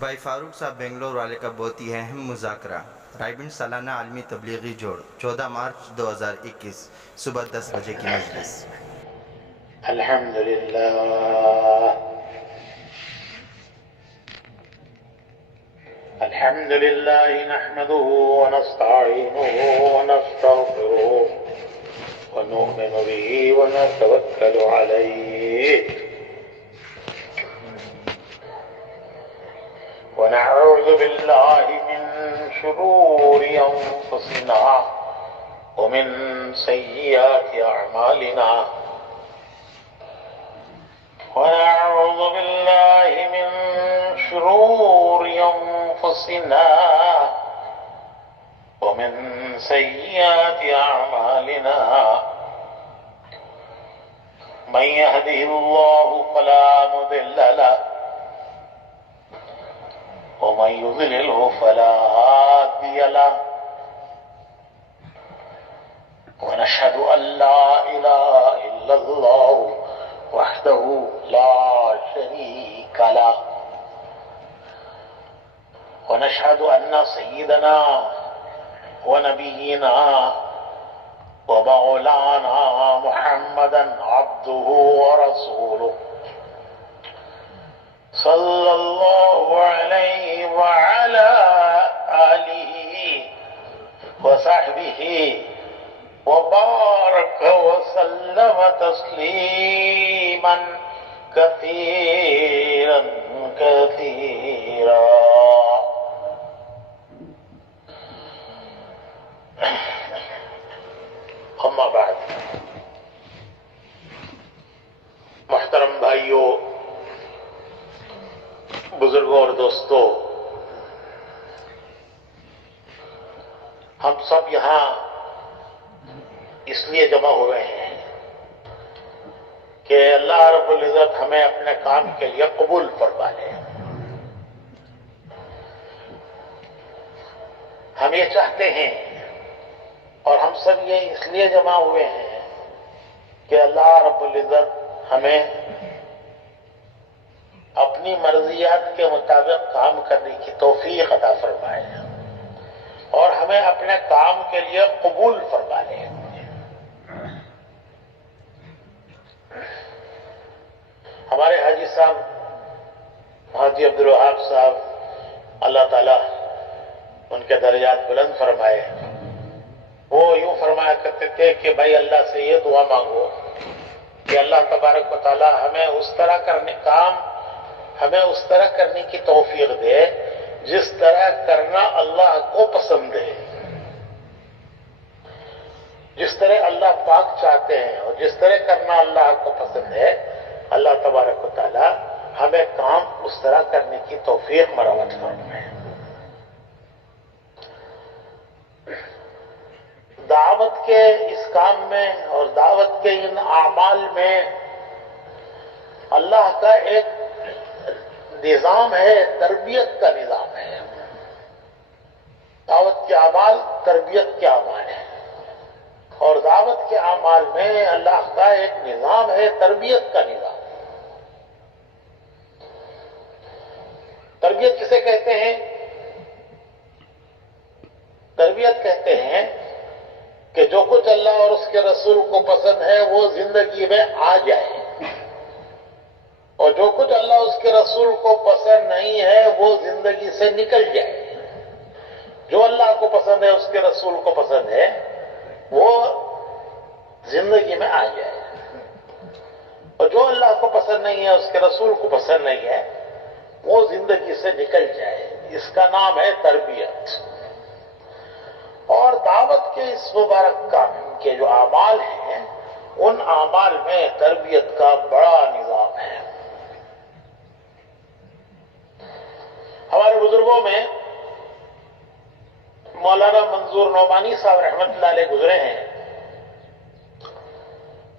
بھائی فاروق صاحب بنگلور والے کا بہت ہی اہم مذاکرہ رائبنڈ سالانہ عالمی تبلیغی جوڑ 14 مارچ 2021 صبح 10 بجے کی مجلس۔ الحمد لله الحمد لله نحمده ونستعينه ونستغفره ونؤمن به ونتوكل عليه ونعوذ بالله من شرور أنفسنا ومن سيئات أعمالنا ونعوذ بالله من شرور أنفسنا ومن سيئات أعمالنا من يهده الله فلا مضل له ومن يضلله فلا هادي له ونشهد أن لا إله إلا الله وحده لا شريك له ونشهد أن سيدنا ونبينا ومولانا محمدا عبده ورسوله صلى الله عليه وعلى آله وصحبه وبارك وسلم تسليما كثيرا كثيرا اما بعد، محترم بھائیوں، بزرگوں اور دوستوں، ہم سب یہاں اس لیے جمع ہوئے ہیں کہ اللہ رب العزت ہمیں اپنے کام کے لیے قبول فرما لے۔ ہم یہ چاہتے ہیں اور ہم سب یہ اس لیے جمع ہوئے ہیں کہ اللہ رب العزت ہمیں اپنی مرضیات کے مطابق کام کرنے کی توفیق عطا فرمائے اور ہمیں اپنے کام کے لیے قبول فرما لے۔ ہمارے حاجی صاحب حاجی عبدالوہاب صاحب، اللہ تعالیٰ ان کے درجات بلند فرمائے، وہ یوں فرمایا کرتے تھے کہ بھائی اللہ سے یہ دعا مانگو کہ اللہ تبارک و تعالیٰ ہمیں اس طرح کرنے کی توفیق دے جس طرح کرنا اللہ کو پسند ہے، جس طرح اللہ پاک چاہتے ہیں اور جس طرح کرنا اللہ کو پسند ہے، اللہ تبارک و تعالیٰ ہمیں کام اس طرح کرنے کی توفیق مرحمت فرمائے۔ دعوت کے اس کام میں اور دعوت کے ان اعمال میں اللہ کا ایک نظام ہے، تربیت کا نظام ہے۔ دعوت کے اعمال تربیت کے اعمال ہیں، اور دعوت کے اعمال میں اللہ کا ایک نظام ہے، تربیت کا نظام۔ تربیت کسے کہتے ہیں؟ تربیت کہتے ہیں کہ جو کچھ اللہ اور اس کے رسول کو پسند ہے وہ زندگی میں آ جائے، اور جو کچھ اللہ اس کے رسول کو پسند نہیں ہے وہ زندگی سے نکل جائے۔ جو اللہ کو پسند ہے، اس کے رسول کو پسند ہے، وہ زندگی میں آ جائے، اور جو اللہ کو پسند نہیں ہے، اس کے رسول کو پسند نہیں ہے، وہ زندگی سے نکل جائے۔ اس کا نام ہے تربیت۔ اور دعوت کے اس مبارک کام کے جو اعمال ہیں، ان اعمال میں تربیت کا بڑا نظام ہے۔ ہمارے بزرگوں میں مولانا منظور نعمانی صاحب رحمت اللہ علیہ گزرے ہیں۔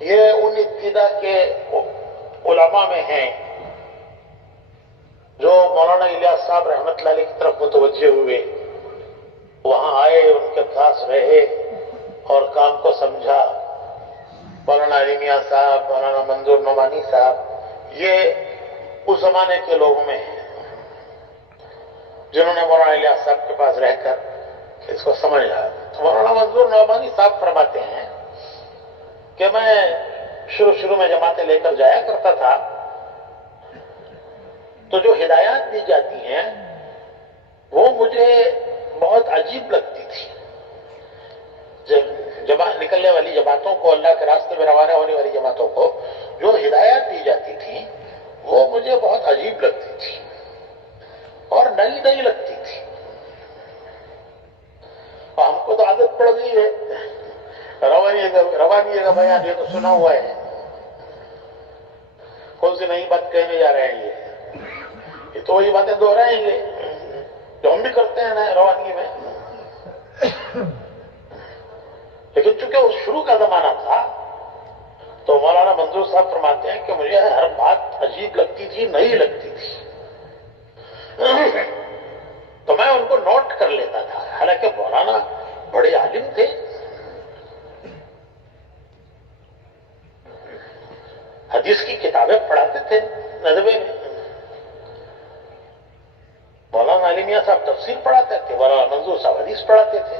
یہ ان ابتدا کے علماء میں ہیں جو مولانا الیاس صاحب رحمت اللہ علیہ کی طرف متوجہ ہوئے، وہاں آئے، ان کے پاس رہے اور کام کو سمجھا۔ مولانا علی میاں صاحب، مولانا منظور نعمانی صاحب، یہ اس زمانے کے لوگوں میں ہیں۔ جنہوں نے مولانا الیاس صاحب کے پاس رہ کر اس کو سمجھا، تو مولانا منظور نعمانی صاحب فرماتے ہیں کہ میں شروع میں جماعتیں لے کر جایا کرتا تھا، تو جو ہدایات دی جاتی ہیں وہ مجھے بہت عجیب لگتی تھی. جب نکلنے والی جماعتوں کو، اللہ کے راستے میں روانہ ہونے والی جماعتوں کو جو ہدایات دی جاتی تھی وہ مجھے بہت عجیب لگتی تھی اور نئی لگتی تھی. اور ہم کو تو عادت پڑ گئی ہے، روانی کا بیان یہ تو سنا ہوا ہے، کون سی نئی بات کہنے جا رہے ہیں یہ تو وہی باتیں دہرائیں گے جو ہم بھی کرتے ہیں نا روانگی میں. لیکن چونکہ وہ شروع کا زمانہ تھا تو مولانا منظور صاحب فرماتے ہیں کہ مجھے ہر بات عجیب لگتی تھی، نئی لگتی تھی، تو میں ان کو نوٹ کر لیتا تھا. حالانکہ مولانا بڑے عالم تھے، حدیث کی کتابیں پڑھاتے تھے ندوے میں. مولانا علی میاں صاحب تفسیر پڑھاتے تھے، مولانا منظور صاحب حدیث پڑھاتے تھے.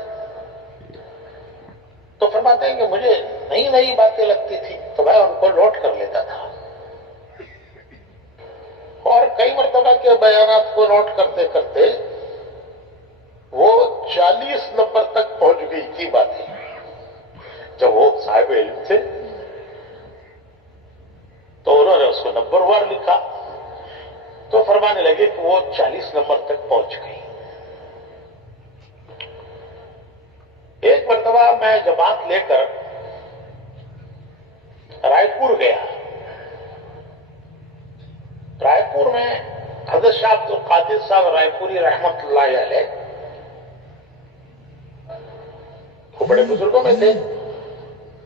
تو فرماتے ہیں کہ مجھے نئی باتیں لگتی تھی تو میں ان کو نوٹ کر لیتا تھا، اور کئی مرتبہ کے بیانات کو نوٹ کرتے کرتے وہ 40 نمبر تک پہنچ گئی تھی باتیں. جب وہ صاحب علم تھے تو انہوں نے اس کو نمبر وار لکھا، تو فرمانے لگے کہ وہ 40 نمبر تک پہنچ گئی. ایک مرتبہ میں جماعت لے کر رائے پور گیا. رائے پور میں حضرت شاہ عبد القادر صاحب رائے پوری رحمت اللہ علیہ وہ بڑے بزرگوں میں تھے.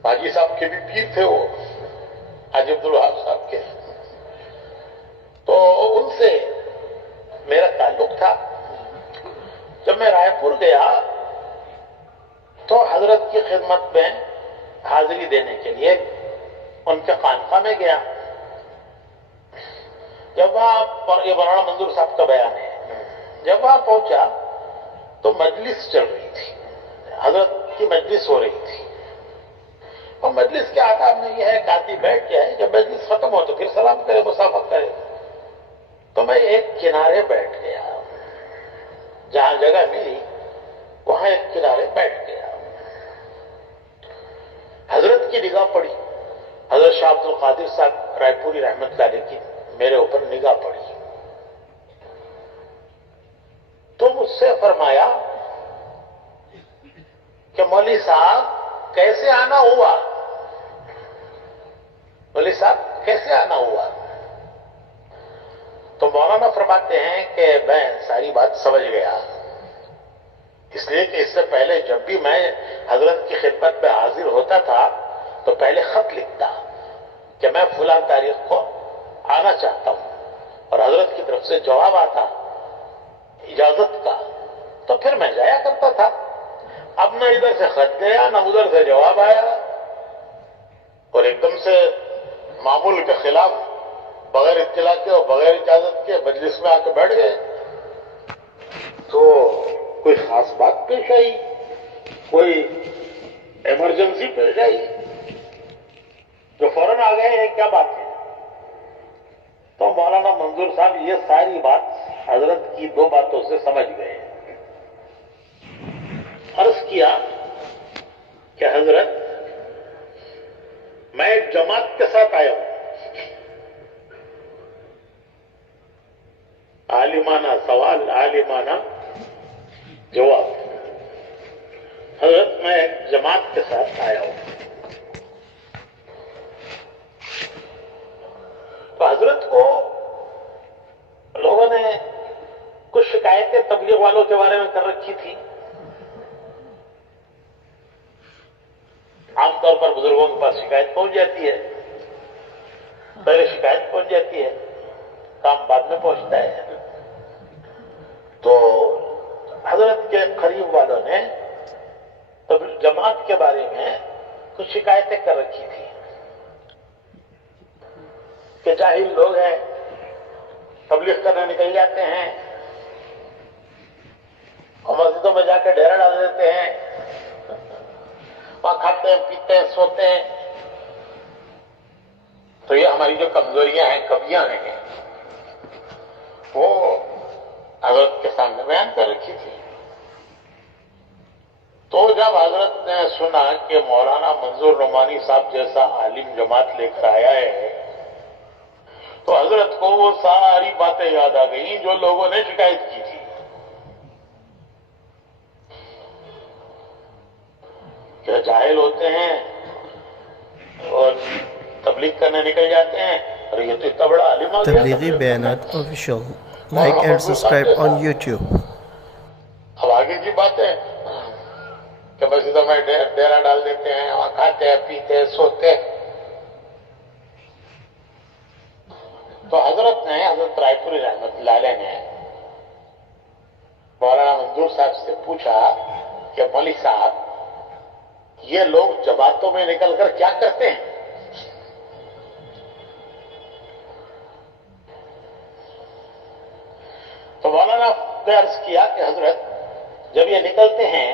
حاجی صاحب کے بھی پیر تھے وہ، حاجی عبد الوہاب صاحب کے. تو ان سے میرا تعلق تھا. جب میں رائے پور گیا تو حضرت کی خدمت میں حاضری دینے کے لیے ان کے خانقاہ میں گیا. جب وہاں، یہ مولانا منظور صاحب کا بیان ہے، جب وہاں پہنچا تو مجلس چل رہی تھی، حضرت کی مجلس ہو رہی تھی. اور مجلس کے آداب میں یہ ہے کہ آدمی بیٹھ جائے، جب مجلس ختم ہو تو پھر سلام کرے، مصافحت کرے. تو میں ایک کنارے بیٹھ گیا، جہاں جگہ ملی وہاں ایک کنارے بیٹھ گیا. حضرت کی نگاہ پڑی، حضرت شاہ عبد القادر صاحب رائے پوری رحمت اللہ علیہ کی میرے اوپر نگاہ پڑی. تو مجھ سے فرمایا کہ مولوی صاحب کیسے آنا ہوا، مولوی صاحب کیسے آنا ہوا. تو مولانا فرماتے ہیں کہ میں ساری بات سمجھ گیا، اس لیے کہ اس سے پہلے جب بھی میں حضرت کی خدمت میں حاضر ہوتا تھا تو پہلے خط لکھتا کہ میں فلاں تاریخ کو آنا چاہتا ہوں، اور حضرت کی طرف سے جواب آتا اجازت کا، تو پھر میں جایا کرتا تھا. اب نہ ادھر سے خط گیا نہ ادھر سے جواب آیا، اور ایک دم سے معمول کے خلاف بغیر اطلاع کے اور بغیر اجازت کے مجلس میں آ کے بیٹھ گئے. تو کوئی خاص بات پیش آئی، کوئی ایمرجنسی پیش آئی جو فوراً آ گئے ہیں، کیا بات ہے؟ تو مولانا منظور صاحب یہ ساری بات حضرت کی 2 باتوں سے سمجھ گئے. عرض کیا کہ حضرت میں ایک جماعت کے ساتھ آیا ہوں، عالمانہ سوال عالمانہ جواب. حضرت میں ایک جماعت کے ساتھ آیا ہوں. تو حضرت کو لوگوں نے کچھ شکایتیں تبلیغ والوں کے بارے میں کر رکھی تھی. عام طور پر بزرگوں کے پاس شکایت پہنچ جاتی ہے، پہلے شکایت پہنچ جاتی ہے، کام بعد میں پہنچتا ہے. تو حضرت کے قریب والوں نے جماعت کے بارے میں کچھ شکایتیں کر رکھی تھی کہ جاہل لوگ ہیں، تبلیغ کرنے نکل جاتے ہیں، کے ڈیرا ڈال دیتے ہیں، وہاں کھاتے ہیں پیتے ہیں سوتے ہیں. تو یہ ہماری جو کمزوریاں ہیں کبیاں ہیں وہ حضرت کے سامنے بیان کر رکھی تھی. تو جب حضرت نے سنا کہ مولانا منظور نعمانی صاحب جیسا عالم جماعت لے کر آیا ہے تو حضرت کو وہ ساری باتیں یاد آ گئیں جو لوگوں نے شکایت کی تھی کہ جاہل ہوتے ہیں اور تبلیغ کرنے نکل جاتے ہیں، اور یہ تو اتنا بڑا عالم ہو گیا. تبلیغی بیانات official. Like and subscribe on YouTube. اب آگے کی بات ہے کہ مسجدوں میں ڈیرا ڈال دیتے ہیں، وہاں کھاتے ہیں پیتے ہیں سوتے ہیں. تو حضرت رائے پوری رحمت اللہ علیہ نے مولانا منظور صاحب سے پوچھا کہ مولوی صاحب یہ لوگ جماعتوں میں نکل کر کیا کرتے ہیں؟ تو مولانا نے عرض کیا کہ حضرت جب یہ نکلتے ہیں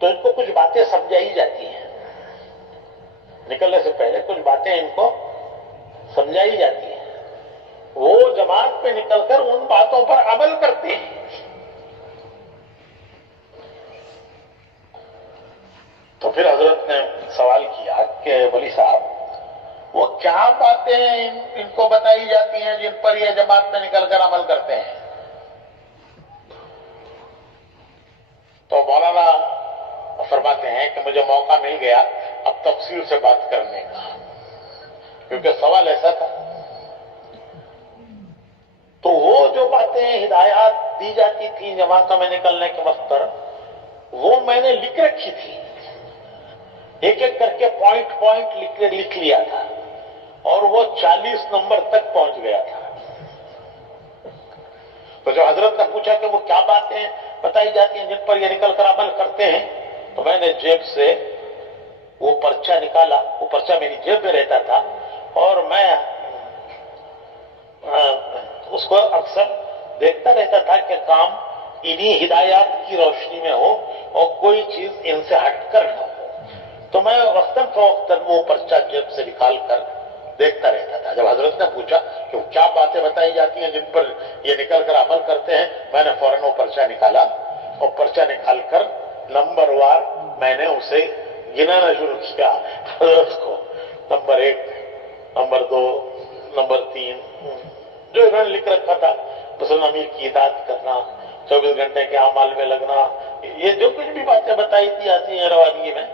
تو ان کو کچھ باتیں سمجھائی جاتی ہیں، نکلنے سے پہلے کچھ باتیں ان کو سمجھائی جاتی ہیں، وہ جماعت پہ نکل کر ان باتوں پر عمل کرتے ہیں. تو پھر حضرت نے سوال کیا کہ ولی صاحب وہ کیا باتیں ان کو بتائی جاتی ہیں جن پر یہ جماعت میں نکل کر عمل کرتے ہیں؟ تو مولانا فرماتے ہیں کہ مجھے موقع مل گیا اب تفصیل سے بات کرنے کا، کیونکہ سوال ایسا تھا. تو وہ جو باتیں ہدایات دی جاتی تھیں جماعتوں میں نکلنے کے وقت پر وہ میں نے لکھ رکھی تھی، ایک ایک کر کے پوائنٹ لکھ لیا تھا اور وہ 40 نمبر تک پہنچ گیا تھا. تو جو حضرت نے پوچھا کہ وہ کیا باتیں بتائی جاتی ہیں جن پر یہ نکل کر عمل کرتے ہیں، تو میں نے جیب سے وہ پرچہ نکالا. وہ پرچہ میری جیب میں رہتا تھا اور میں اس کو اکثر دیکھتا رہتا تھا کہ کام انہی ہدایات کی روشنی میں ہو اور کوئی چیز ان سے ہٹ کر نہ ہو. تو میں وقتاً فوقتاً وہ پرچہ جیب سے نکال کر دیکھتا رہتا تھا. جب حضرت نے پوچھا کہ وہ کیا باتیں بتائی جاتی ہیں جن پر یہ نکل کر عمل کرتے ہیں، میں نے فوراً وہ پرچہ نکالا اور پرچہ نکال کر نمبر وار میں نے اسے گنانا شروع کیا حضرت کو. نمبر 1، نمبر 2، نمبر 3، جو انہوں نے لکھ رکھا تھا. مسلم امیر کی اطاعت کرنا، 24 گھنٹے کے اعمال میں لگنا، یہ جو کچھ بھی باتیں بتائی تھی آتی ہیں روانگی میں،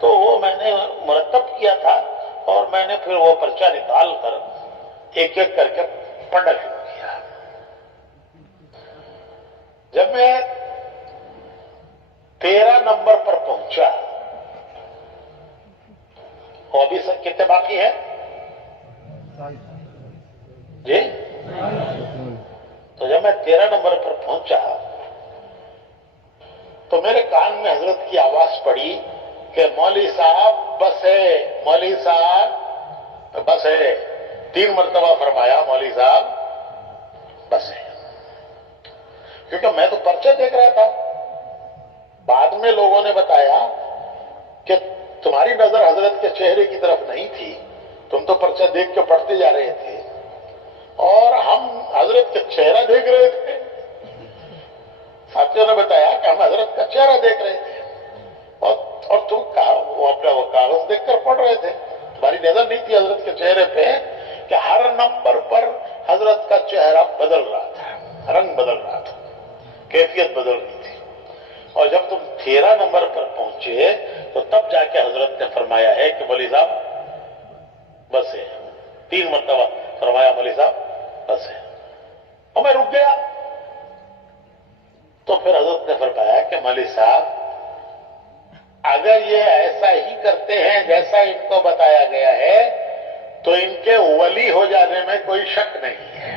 تو وہ میں نے مرتب کیا تھا اور میں نے پھر وہ پرچہ نکال کر ایک ایک کر کے پڑھنا شروع کیا. جب میں 13 نمبر پر پہنچا، اور ابھی سب کتنے باقی ہیں جی؟ تو جب میں 13 نمبر پر پہنچا تو میرے کان میں حضرت کی آواز پڑی کہ مولوی صاحب بس ہے، مولوی صاحب بس ہے. 3 مرتبہ فرمایا مولوی صاحب بس ہے. کیونکہ میں تو پرچہ دیکھ رہا تھا. بعد میں لوگوں نے بتایا کہ تمہاری نظر حضرت کے چہرے کی طرف نہیں تھی، تم تو پرچہ دیکھ کے پڑھتے جا رہے تھے اور ہم حضرت کا چہرہ دیکھ رہے تھے. ساتھیوں نے بتایا کہ ہم حضرت کا چہرہ دیکھ رہے تھے اور تم اپنا وہ کاغذ دیکھ کر پڑھ رہے تھے. تمہاری نظر نہیں تھی حضرت کے چہرے پہ کہ ہر نمبر پر حضرت کا چہرہ بدل رہا تھا، رنگ بدل رہا تھا، کیفیت بدل رہی تھی. اور جب تم 13 نمبر پر پہنچے تو تب جا کے حضرت نے فرمایا ہے کہ مولوی صاحب بس ہے. 3 مرتبہ فرمایا مولوی صاحب بس ہے. اور میں رک گیا. تو پھر حضرت نے فرمایا کہ مولوی صاحب اگر یہ ایسا ہی کرتے ہیں جیسا ان کو بتایا گیا ہے تو ان کے ولی ہو جانے میں کوئی شک نہیں ہے.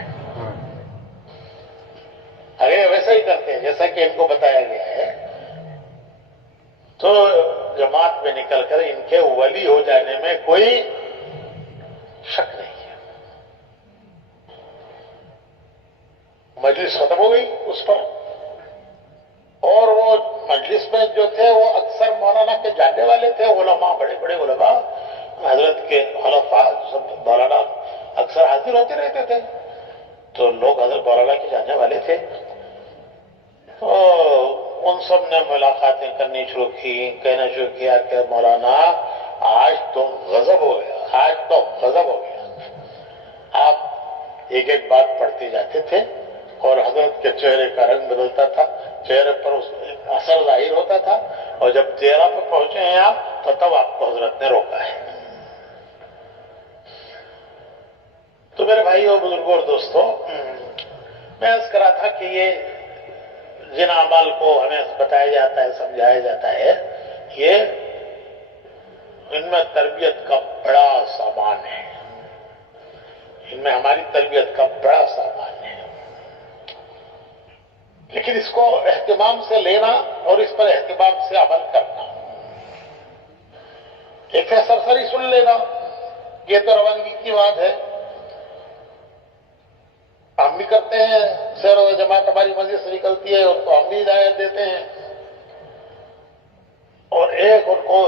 اگر یہ ویسا ہی کرتے ہیں جیسا کہ ان کو بتایا گیا ہے تو جماعت میں نکل کر ان کے ولی ہو جانے میں کوئی شک نہیں ہے. مجلس ختم ہو گئی اس پر. اور وہ مجلس میں جو تھے وہ اکثر مولانا کے جاننے والے تھے، علماء، بڑے بڑے علماء، حضرت کے خلفاء سب مولانا اکثر حاضر ہوتے رہتے تھے، تو لوگ حضرت مولانا کے جاننے والے تھے، ان سب نے ملاقاتیں کرنی شروع کی، کہنا شروع کیا کہ مولانا آج تو غضب ہو گیا، آج تو غضب ہو گیا۔ آپ ایک ایک بات پڑھتے جاتے تھے اور حضرت کے چہرے کا رنگ بدلتا تھا، چہرے پر اثر ظاہر ہوتا تھا، اور جب 13 پہ پہنچے ہیں آپ تو تب آپ کو حضرت نے روکا ہے۔ تو میرے بھائی اور بزرگوں اور دوستوں، میں عرض کرا تھا کہ یہ جن اعمال کو ہمیں بتایا جاتا ہے، سمجھایا جاتا ہے، یہ ان میں تربیت کا بڑا سامان ہے، ان میں ہماری تربیت کا بڑا سامان ہے، لیکن اس کو اہتمام سے لینا اور اس پر اہتمام سے عمل کرنا۔ ایک ہے سرسری سن لینا، یہ تو روانگی کی بات ہے، ہم بھی کرتے ہیں، سیر و جماعت ہماری مسجد سے نکلتی ہے، ان کو ہم بھی ہدایت دیتے ہیں، اور ایک ان کو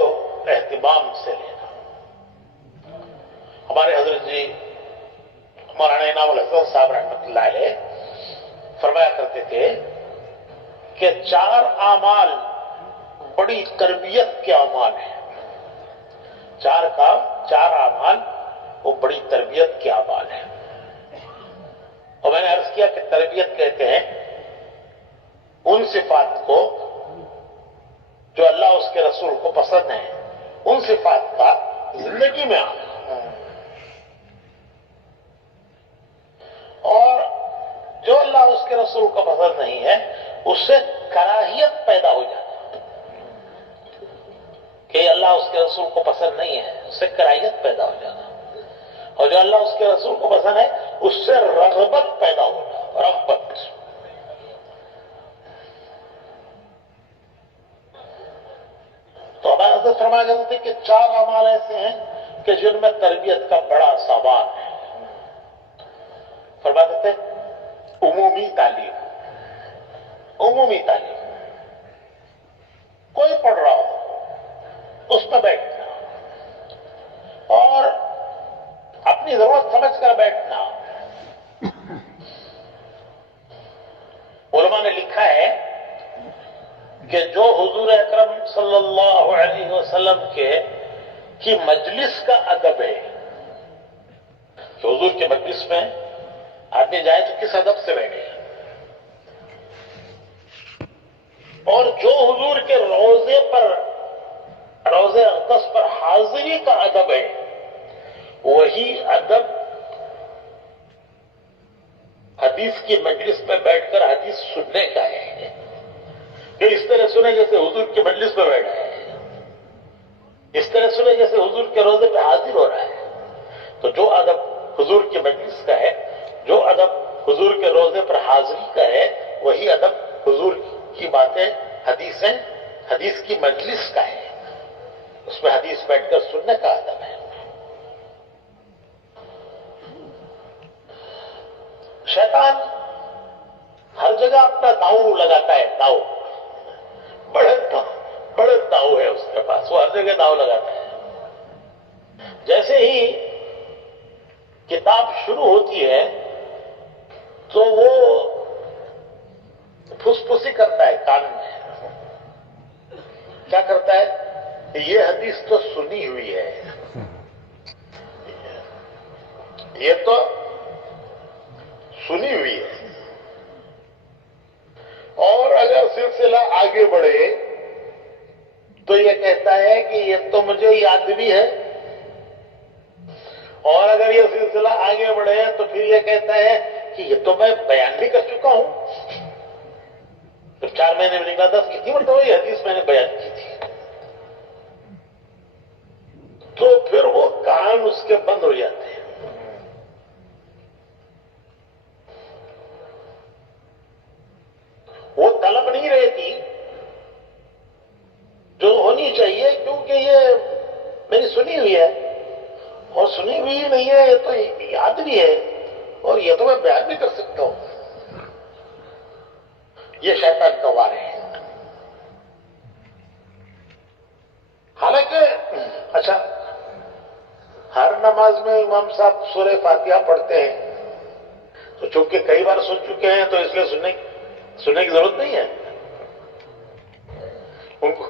اہتمام سے لینا۔ ہمارے حضرت جی مولانا انعام الحسن صاحب رحمۃ اللہ علیہ فرمایا کرتے تھے کہ 4 اعمال بڑی تربیت کے اعمال ہیں، 4 اعمال وہ بڑی تربیت کے اعمال ہیں۔ اور میں نے عرض کیا کہ تربیت کہتے ہیں ان صفات کو جو اللہ اس کے رسول کو پسند ہیں، ان صفات کا زندگی میں آنا، اور جو اللہ اس کے رسول کو پسند نہیں ہے اس سے کراہیت پیدا ہو جانا، کہ اللہ اس کے رسول کو پسند نہیں ہے، اس سے کراہیت پیدا ہو جانا، اور جو اللہ اس کے رسول کو پسند ہے اس سے رغبت پیدا ہونا، رغبت۔ تو ہمارے حضرت فرمایا کرتے تھے کہ 4 اعمال ایسے ہیں کہ جن میں تربیت کا بڑا سامان ہے۔ فرماتے تھے عمومی تعلیم، عمومی تعلیم، کوئی پڑھ رہا ہو اس میں بیٹھنا اور اپنی ضرورت سمجھ کر بیٹھنا۔ علماء نے لکھا ہے کہ جو حضور اکرم صلی اللہ علیہ وسلم کی مجلس کا ادب ہے، کہ حضور کے مجلس میں آدمی جائے تو کس ادب سے بیٹھے، اور جو حضور کے روضے اقدس پر حاضری کا ادب ہے، وہی ادب حدیث کی مجلس میں بیٹھ کر حدیث سننے کا ہے، کہ اس طرح سنے جیسے حضور کی مجلس میں بیٹھا ہے، اس طرح سنے جیسے حضور کے روضے پہ حاضر ہو رہا ہے۔ تو جو ادب حضور کی مجلس کا ہے، جو ادب حضور کے روضے پر حاضری کا ہے، وہی ادب حضور کی باتیں، حدیثیں، حدیث کی مجلس کا ہے، اس میں حدیث بیٹھ کر سننے کا ادب ہے۔ شیطان ہر جگہ اپنا داؤ لگاتا ہے، داؤ، بڑے داؤ ہے اس کے پاس، وہ ہر جگہ داؤ لگاتا ہے۔ جیسے ہی کتاب شروع ہوتی ہے تو وہ پھسپھسی کرتا ہے کان میں، کیا کرتا ہے، یہ حدیث تو سنی ہوئی ہے، یہ تو سنی ہوئی ہے، اور اگر سلسلہ آگے بڑھے تو یہ کہتا ہے کہ یہ تو مجھے یاد بھی ہے، اور اگر یہ سلسلہ آگے بڑھے تو پھر یہ کہتا ہے کہ یہ تو میں بیان بھی کر چکا ہوں، تو 4 مہینے میں نکلا 10 کتنی مرتبہ یہ حدیث میں نے بیان کی تھی، تو پھر وہ کان اس کے بند ہو جاتے ہیں۔ وہ طلب نہیں رہتی جو ہونی چاہیے، کیونکہ یہ میری سنی ہوئی ہے، اور سنی ہوئی نہیں ہے، یہ تو یاد بھی ہے، اور یہ تو میں بیان بھی کر سکتا ہوں۔ یہ شیطان کا وار ہے۔ نماز میں امام صاحب سورہ فاتحہ پڑھتے ہیں تو چونکہ کئی بار سن چکے ہیں تو اس لیے سننے کی ضرورت نہیں ہے ان کو.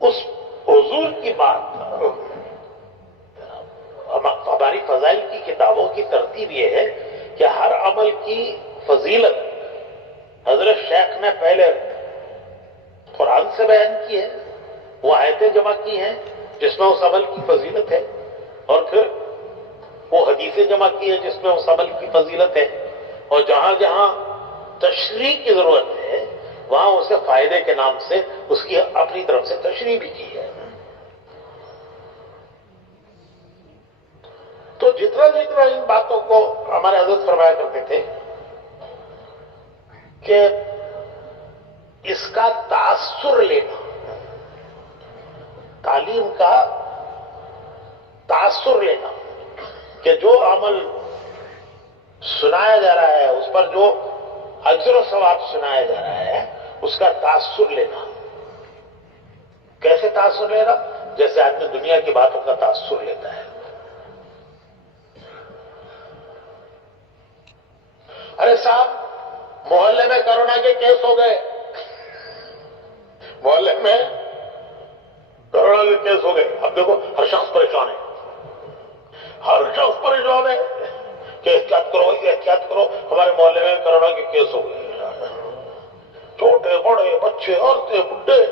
اس حضور کی بات ہماری فضائل کی کتابوں کی ترتیب یہ ہے کہ ہر عمل کی فضیلت حضرت شیخ نے پہلے قرآن سے بیان کی ہے، وہ آیتیں جمع کی ہیں جس میں اس عمل کی فضیلت ہے، اور پھر وہ حدیثیں جمع کی ہیں جس میں اس عمل کی فضیلت ہے، اور جہاں جہاں تشریح کی ضرورت ہے وہاں اسے فائدے کے نام سے اس کی اپنی طرف سے تشریح بھی کی ہے. تو جتنا ان باتوں کو ہمارے حضرت فرمایا کرتے تھے کہ اس کا تاثر لینا، تعلیم کا تاثر لینا، کہ جو عمل سنایا جا رہا ہے اس پر جو اجر و ثواب سنایا جا رہا ہے اس کا تاثر لینا. کیسے تاثر لینا؟ جیسے آدمی دنیا کی باتوں کا تاثر لیتا ہے. ارے صاحب محلے میں کرونا کے کیس ہو گئے، محلے میں کرونا کے کیس ہو گئے. اب دیکھو ہر شخص پریشان ہے، ہر شخص پریشان ہے کہ احتیاط کرو احتیاط کرو، ہمارے محلے میں کرونا کے کیس ہو گئے. چھوٹے بڑے بچے عورتیں بڈھے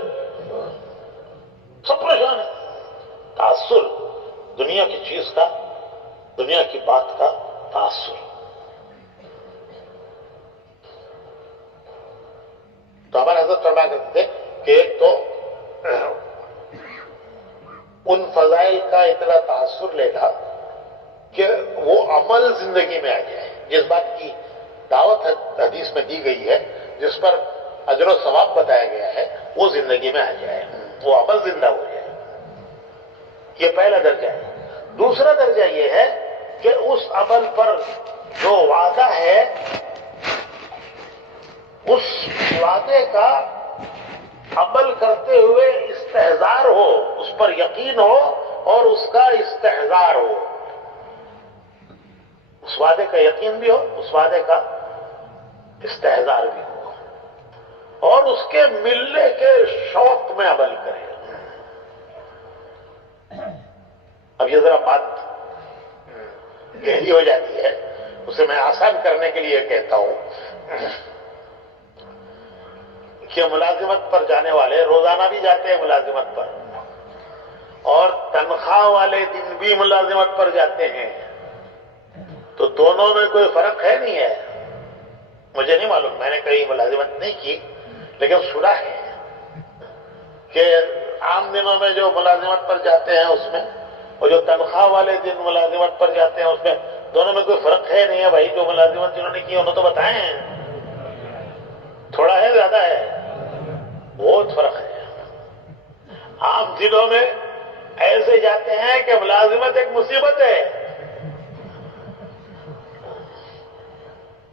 سب پریشان ہیں. تاثر دنیا کی چیز کا، دنیا کی بات کا تاثر. تو ہمارے حضرت فرمایا کرتے تھے کہ ایک تو ان فضائل کا اتنا تاثر لینا کہ وہ عمل زندگی میں آ جائے. جس بات کی دعوت حدیث میں دی گئی ہے، جس پر اجر و ثواب بتایا گیا ہے، وہ زندگی میں آ جائے، وہ عمل زندہ ہو جائے. یہ پہلا درجہ ہے. دوسرا درجہ یہ ہے کہ اس عمل پر جو وعدہ ہے اس وعدے کا عمل کرتے ہوئے استحضار ہو، اس پر یقین ہو اور اس کا استحضار ہو. اس وعدے کا یقین بھی ہو، اس وعدے کا استحضار بھی ہو، اور اس کے ملنے کے شوق میں عمل کرے. اب یہ ذرا بات گہری ہو جاتی ہے، اسے میں آسان کرنے کے لیے کہتا ہوں کہ ملازمت پر جانے والے روزانہ بھی جاتے ہیں ملازمت پر، اور تنخواہ والے دن بھی ملازمت پر جاتے ہیں. تو دونوں میں کوئی فرق ہے نہیں ہے. مجھے نہیں معلوم، میں نے کہیں ملازمت نہیں کی، لیکن سنا ہے کہ عام دنوں میں جو ملازمت پر جاتے ہیں اس میں، اور جو تنخواہ والے دن ملازمت پر جاتے ہیں اس میں، دونوں میں کوئی فرق ہے نہیں ہے. بھائی جو ملازمت جنہوں نے کی انہوں تو بتائیں، تھوڑا ہے زیادہ ہے؟ بہت فرق ہے. عام دنوں میں ایسے جاتے ہیں کہ ملازمت ایک مصیبت ہے.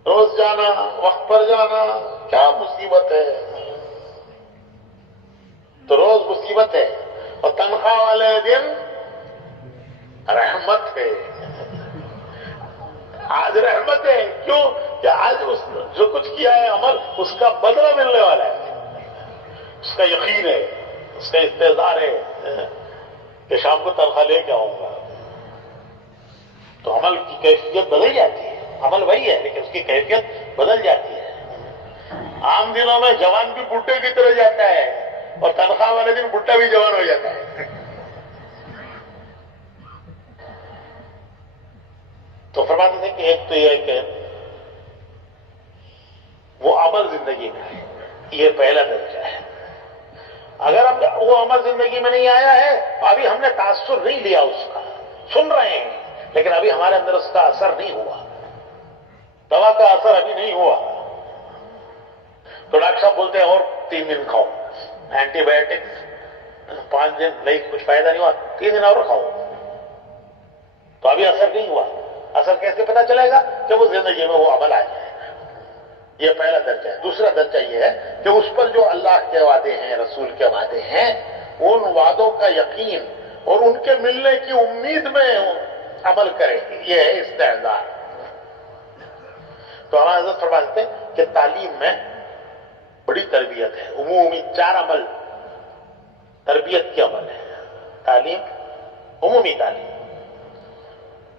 روز جانا، وقت پر جانا کیا مصیبت ہے. تو روز مصیبت ہے، اور تنخواہ والے دن رحمت ہے. آج رحمت ہے، کیوں کہ آج اس جو کچھ کیا ہے عمل، اس کا بدلہ ملنے والا ہے. اس کا یقین ہے، اس کا استحضار ہے کہ شام کو تنخواہ لے کے آؤں گا. تو عمل کی کیفیت بدل جاتی ہے. عمل وہی ہے لیکن اس کی کیفیت بدل جاتی ہے. عام دنوں میں جوان بھی بڈھے کی طرح جاتا ہے، اور تنخواہ والے دن بڈھا بھی جوان ہو جاتا ہے. تو فرماتے تھے کہ ایک تو یہ ہے کہ وہ عمل زندگی میں ہے، یہ پہلا درجہ ہے. اگر وہ عمل زندگی میں نہیں آیا ہے تو ابھی ہم نے تاثر نہیں لیا اس کا، سن رہے ہیں لیکن ابھی ہمارے اندر اس کا اثر نہیں ہوا، دوا کا اثر ابھی نہیں ہوا. تو ڈاکٹر صاحب بولتے ہیں اور 3 دن کھاؤ اینٹی بایوٹکس، 5 دن نہیں کچھ فائدہ نہیں ہوا، 3 دن اور کھاؤ. تو ابھی اثر نہیں ہوا. اثر کیسے پتا چلے گا؟ کہ وہ زندگی میں وہ عمل آ جائے. یہ پہلا درجہ ہے. دوسرا درجہ یہ ہے کہ اس پر جو اللہ کے وعدے ہیں، رسول کے وعدے ہیں، ان وعدوں کا یقین اور ان کے ملنے کی امید میں عمل کریں گے. یہ ہے استعداد. تو ہمارے حضرت فرماتے ہیں کہ تعلیم میں بڑی تربیت ہے. عمومی 4 عمل تربیت کے عمل ہے. تعلیم، عمومی تعلیم.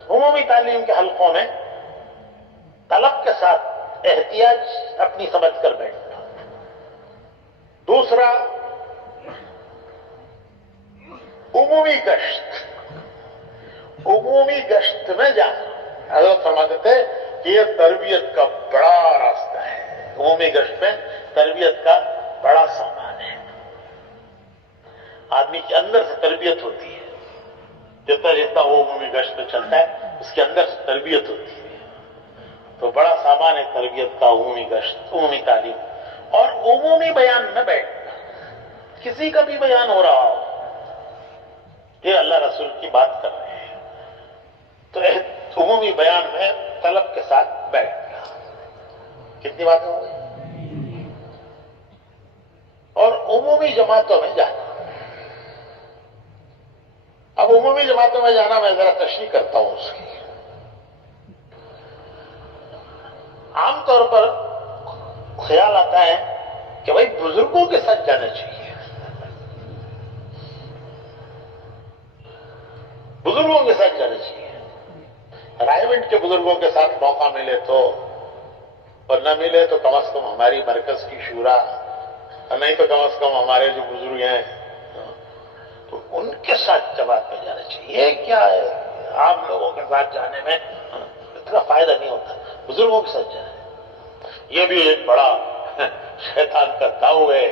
عمومی تعلیم کے حلقوں میں طلب کے ساتھ احتیاج اپنی سمجھ کر بیٹھنا. دوسرا، عمومی گشت. عمومی گشت میں جانا. حضرت فرماتے تھے کہ یہ تربیت کا بڑا راستہ ہے. عمومی گشت میں تربیت کا بڑا سامان ہے. آدمی کے اندر سے تربیت ہوتی ہے. جتنا جتنا وہ عمومی گشت میں چلتا ہے اس کے اندر سے تربیت ہوتی ہے. تو بڑا سامان ہے تربیت کا عمومی گشت، عمومی تعلیم. اور عمومی بیان میں بیٹھنا. کسی کا بھی بیان ہو رہا ہو، یہ اللہ رسول کی بات کر رہے ہیں تو عمومی بیان میں طلب کے ساتھ بیٹھنا. کتنی باتیں ہو گئی؟ اور عمومی جماعتوں میں جانا. اب عمومی جماعتوں میں جانا میں ذرا تشریح کرتا ہوں اس کی. عام طور پر خیال آتا ہے کہ بھائی بزرگوں کے ساتھ جانا چاہیے. بزرگوں کے ساتھ جانا چاہیے. رائے کے بزرگوں کے ساتھ موقع ملے تو، اور نہ ملے تو کم از کم ہماری مرکز کی شورا، نہیں تو کم از کم ہمارے جو بزرگ ہیں تو ان کے ساتھ جماعت میں جانا چاہیے. یہ کیا ہے، عام لوگوں کے ساتھ جانے میں اتنا فائدہ نہیں ہوتا. بزرگوں کے ساتھ جانا، یہ بھی ایک بڑا شیطان کا داؤ ہے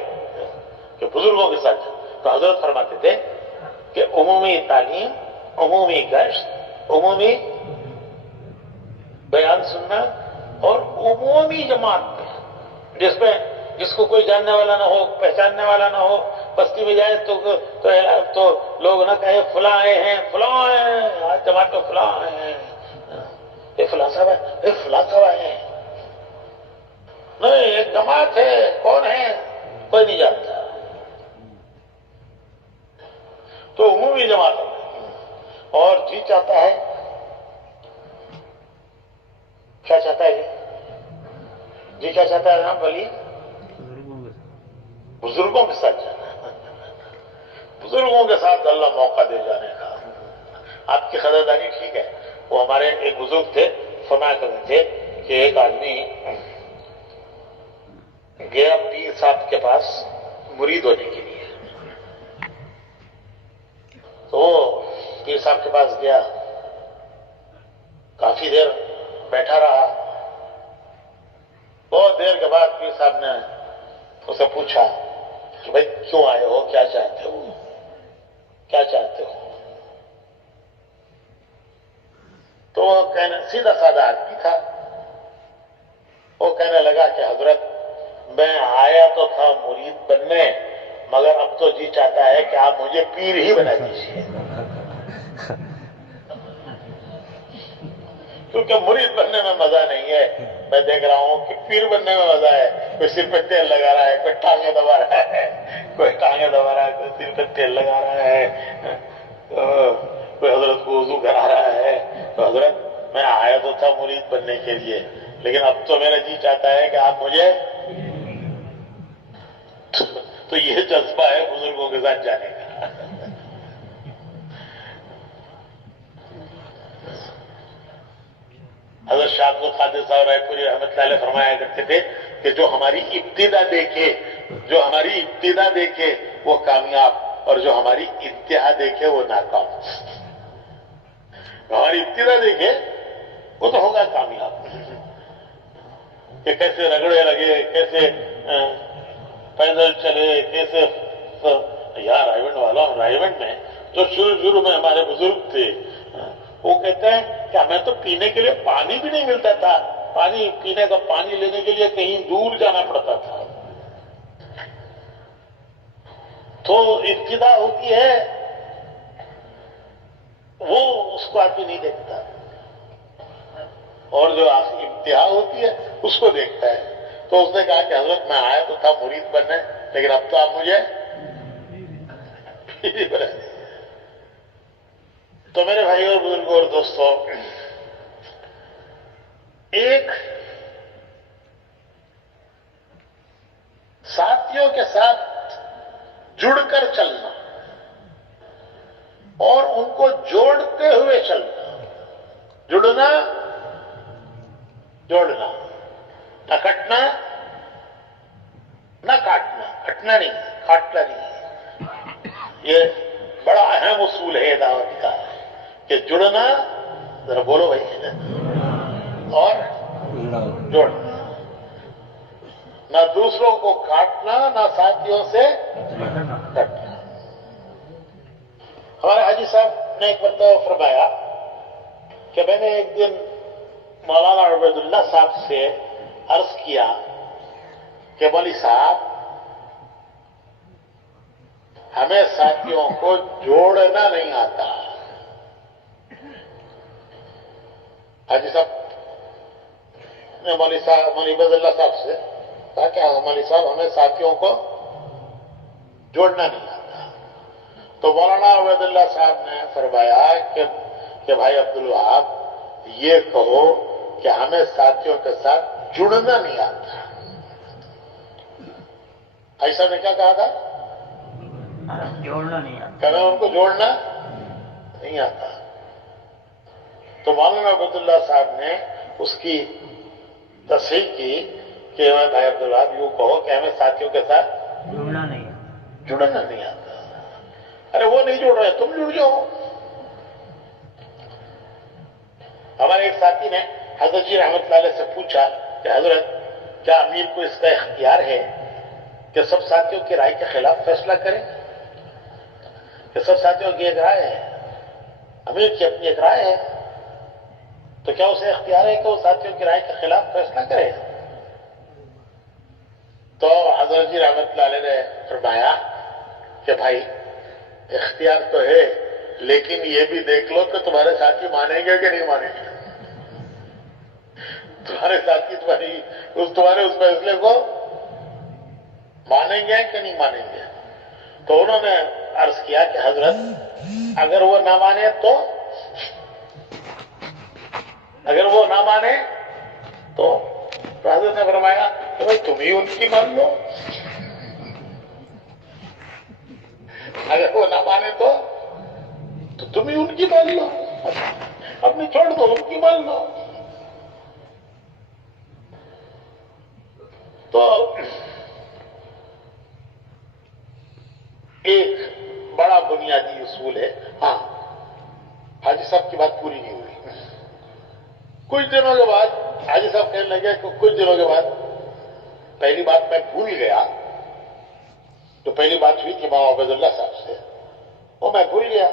کہ بزرگوں کے ساتھ جانا. تو حضرت فرماتے تھے کہ عمومی تعلیم، عمومی گشت، عمومی بیان سننا اور عمومی جماعت میں، جس کو کوئی جاننے والا نہ ہو، پہچاننے والا نہ ہو، بستی میں جائے تو لوگ نہ کہیں فلاں آئے ہیں، فلاں آئے ہیں، آج جماعت میں فلاں آئے ہیں، یہ فلاں صاحب ہے، یہ فلاں صاحب آئے ہیں. نہیں، ایک جماعت ہے، کون ہے کوئی نہیں جانتا. تو عمومی جماعت اور جی چاہتا ہے، کیا چاہتا ہے جی کیا چاہتا ہے جناب ولی؟ بزرگوں کے ساتھ جانا. بزرگوں کے ساتھ اللہ موقع دے جانے کا. آپ کی خبرداری ٹھیک ہے. وہ ہمارے ایک بزرگ تھے، فرمایا کرتے تھے کہ ایک آدمی گیا پیر صاحب کے پاس مرید ہونے کے لیے. تو پیر صاحب کے پاس گیا، کافی دیر بیٹھا رہا. بہت دیر کے بعد پیر صاحب نے اسے پوچھا کہ بھائی کیوں آئے ہو، کیا چاہتے ہو، کیا چاہتے ہو؟ تو وہ سیدھا سادہ آدمی تھا. وہ کہنے لگا کہ حضرت میں آیا تو تھا مرید بننے، مگر اب تو جی چاہتا ہے کہ آپ مجھے پیر ہی بنا دیجیے. کیونکہ مرید بننے میں مزہ نہیں ہے. میں دیکھ رہا ہوں کہ پیر بننے میں مزہ ہے. کوئی سر پہ تیل لگا رہا ہے، کوئی ٹانگیں دبا رہا ہے، کوئی ٹانگیں دبا رہا ہے، کوئی سر پہ تیل لگا رہا ہے، کوئی حضرت کو وضو کرا رہا ہے. تو حضرت میں آیا تو تھا مرید بننے کے لیے، لیکن اب تو میرا جی چاہتا ہے کہ آپ مجھے. تو یہ جذبہ ہے بزرگوں کے ساتھ جانے کا. حضرت شاہ عبد القادر صاحب رائے پوری رحمۃ اللہ علیہ فرمایا کرتے تھے کہ جو ہماری ابتدا دیکھے وہ کامیاب، اور جو ہماری انتہا دیکھے وہ ناکام. ہماری ابتدا دیکھے وہ تو ہوگا کامیاب، کہ کیسے رگڑے لگے، کیسے پیدل چلے، کیسے. یار رائیونڈ والوں، رائیونڈ میں جو شروع میں ہمارے بزرگ تھے وہ کہتے ہیں کہ ہمیں تو پینے کے لیے پانی بھی نہیں ملتا تھا. پینے کا پانی لینے کے لیے کہیں دور جانا پڑتا تھا. تو ابتدا ہوتی ہے وہ اس کو آدمی نہیں دیکھتا، اور جو انتہا ہوتی ہے اس کو دیکھتا ہے. تو اس نے کہا کہ حضرت میں آیا تو تھا مرید بننے، لیکن اب تو آپ مجھے تو میرے بھائیوں اور بزرگوں اور دوستوں، ایک ساتھیوں کے ساتھ جڑ کر چلنا اور ان کو جوڑتے ہوئے چلنا، جڑنا جوڑنا، نہ کٹنا نہ کاٹنا، کٹنا نہیں، کاٹنا نہیں، یہ بڑا اہم اصول ہے دعوت کا کہ جڑنا، ذرا بولو بھائی، اور جوڑنا، نہ دوسروں کو کاٹنا نہ ساتھیوں سے کٹنا۔ ہمارے حاجی صاحب نے ایک مرتبہ فرمایا کہ میں نے ایک دن مولانا عبید اللہ صاحب سے عرض کیا کہ مولوی صاحب، ہمیں ساتھیوں کو جوڑنا نہیں آتا۔ حاجی صاحب نے مولوی عبید اللہ صاحب سے کہا کہ مولوی صاحب، ہمیں ساتھیوں کو جوڑنا نہیں آتا۔ تو مولانا عبید اللہ صاحب نے فرمایا کہ بھائی عبدالوہاب، یہ کہو کہ ہمیں ساتھیوں کے ساتھ جڑنا نہیں آتا۔ ایسا نے کیا کہا تھا؟ جوڑنا نہیں آتا، کہ ہمیں ان کو جوڑنا نہیں آتا۔ تو مولانا عبید اللہ صاحب نے اس کی تصحیح کی کہ بھائی عبدالوہاب، یوں کہو کہ ہمیں ساتھیوں کے ساتھ جوڑنا نہیں آتا۔ جڑنا نہیں آتا۔ ارے وہ نہیں جڑ رہے، تم جڑ جاؤ۔ ہمارے ایک ساتھی نے حضرت جی رحمت اللہ علیہ سے پوچھا کہ حضرت، کیا امیر کو اس کا اختیار ہے کہ سب ساتھیوں کی رائے کے خلاف فیصلہ کرے؟ کہ سب ساتھیوں کی ایک رائے ہے، امیر کی اپنی ایک رائے ہے، تو کیا اسے اختیار ہے کہ وہ ساتھیوں کی رائے کے خلاف فیصلہ کرے؟ تو حضرت جی رحمت اللہ علیہ نے فرمایا کہ بھائی، اختیار تو ہے، لیکن یہ بھی دیکھ لو کہ تمہارے ساتھی مانیں گے کہ نہیں مانیں گے۔ تمہارے ساتھی تمہارے اس فیصلے کو مانیں گے کہ نہیں مانیں گے؟ تو انہوں نے عرض کیا کہ حضرت، اگر وہ نہ مانے تو حضرت نے فرمایا کہ بھائی تم ہی ان کی مان لو، اگر وہ نہ مانے تو تم ہی ان کی مان لو، اپنی چھوڑ دو، ان کی مان لو۔ تو ایک بڑا بنیادی اصول ہے۔ ہاں، حاجی صاحب کی بات پوری نہیں ہوئی۔ کچھ دنوں کے بعد حاجی صاحب کہنے لگے کہ کچھ دنوں کے بعد پہلی بات میں بھول گیا، جو پہلی بات ہوئی تھی مولانا عبید اللہ صاحب سے، وہ میں بھول گیا۔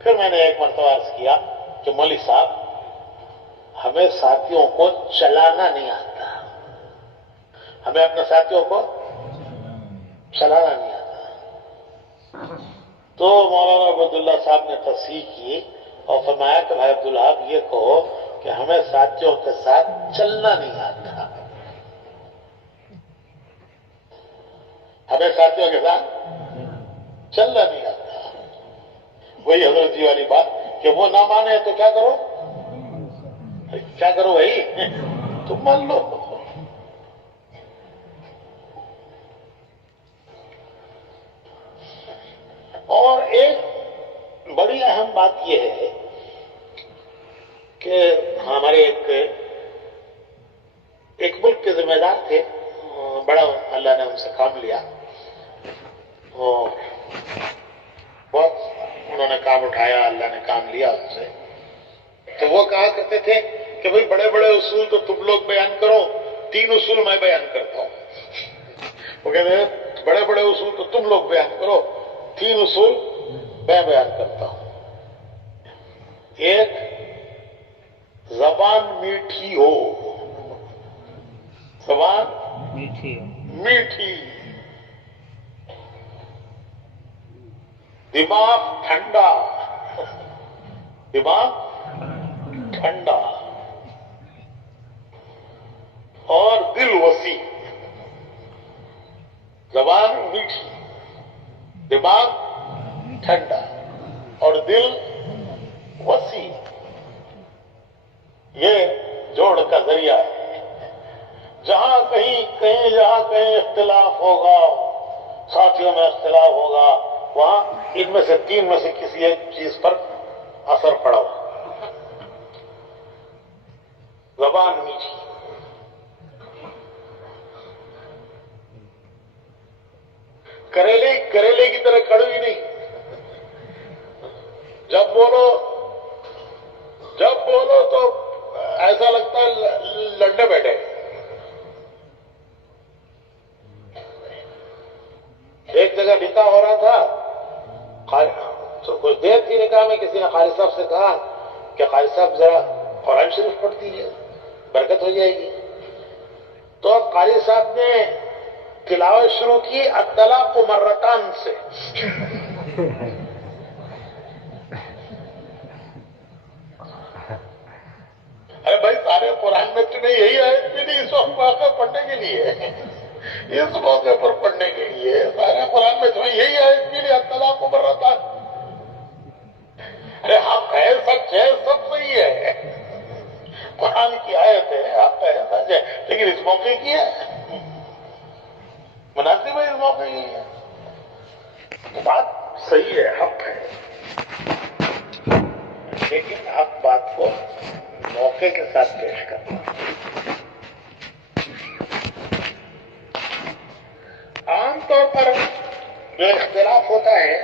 پھر میں نے ایک مرتبہ عرض کیا کہ مولوی صاحب، ہمیں ساتھیوں کو چلانا نہیں آتا، ہمیں اپنے ساتھیوں کو چلانا نہیں آتا۔ تو مولانا عبید اللہ صاحب نے تصحیح کی اور فرمایا کہ بھائی عبدالوہاب، یہ کہو کہ ہمیں ساتھیوں کے ساتھ چلنا نہیں آتا، ہمیں ساتھیوں کے ساتھ چلنا نہیں آتا۔ وہی حضرت جی والی بات کہ وہ نہ مانے تو کیا کرو؟ کیا کرو بھائی؟ تم مان لو۔ اور ایک بڑی اہم بات یہ ہے کہ ہمارے ایک ملک کے ذمہ دار تھے، بڑا اللہ نے ان سے کام لیا، اور بہت انہوں نے کام اٹھایا، اللہ نے کام لیا ان سے۔ تو وہ کہا کرتے تھے کہ بھئی بڑے بڑے اصول تو تم لوگ بیان کرو، 3 اصول میں بیان کرتا ہوں۔ وہ کہتے ہیں بڑے بڑے اصول تو تم لوگ بیان کرو، 3 اصول میں بیان کرتا ہوں۔ ایک، زبان میٹھی ہو، زبان میٹھی، دماغ ٹھنڈا، دماغ ٹھنڈا، اور دل وسیع۔ زبان میٹھی، دماغ ٹھنڈا اور دل یہ جوڑ کا ذریعہ ہے. جہاں کہیں اختلاف ہوگا، ساتھیوں میں اختلاف ہوگا، وہاں ان میں سے تین میں سے کسی ایک چیز پر اثر پڑا ہوا. زبان میٹھی، کریلے کی طرح کڑوی نہیں. جب بولو تو ایسا لگتا ہے لڑنے بیٹھے. ایک جگہ نکاح ہو رہا تھا، تو کچھ دیر تھی نکاح میں، کسی نے قاری صاحب سے کہا کہ قاری صاحب ذرا قرآن شریف پڑھ دیجیے، برکت ہو جائے گی. تو قاری صاحب نے تلاوت شروع کی الطلاق مرتان سے. ارے بھائی، سارے قرآن میں تو نہیں، یہی آیت بھی نہیں اس وقت پڑھنے کے لیے، اس موقع پر پڑھنے کے لیے سارے قرآن میں تو یہی آیت بھی نہیں الطلاق مرتان. ارے حق ہے، سچ ہے، سب صحیح ہے، قرآن کی آیت ہے، حق ہے، سچ ہے، لیکن اس موقع کی ہے، مناسب ہے اس موقع کی ہے. بات صحیح ہے، حق ہے، لیکن حق بات کو موقع کے ساتھ پیش کرنا. عام طور پر جو اختلاف ہوتا ہے،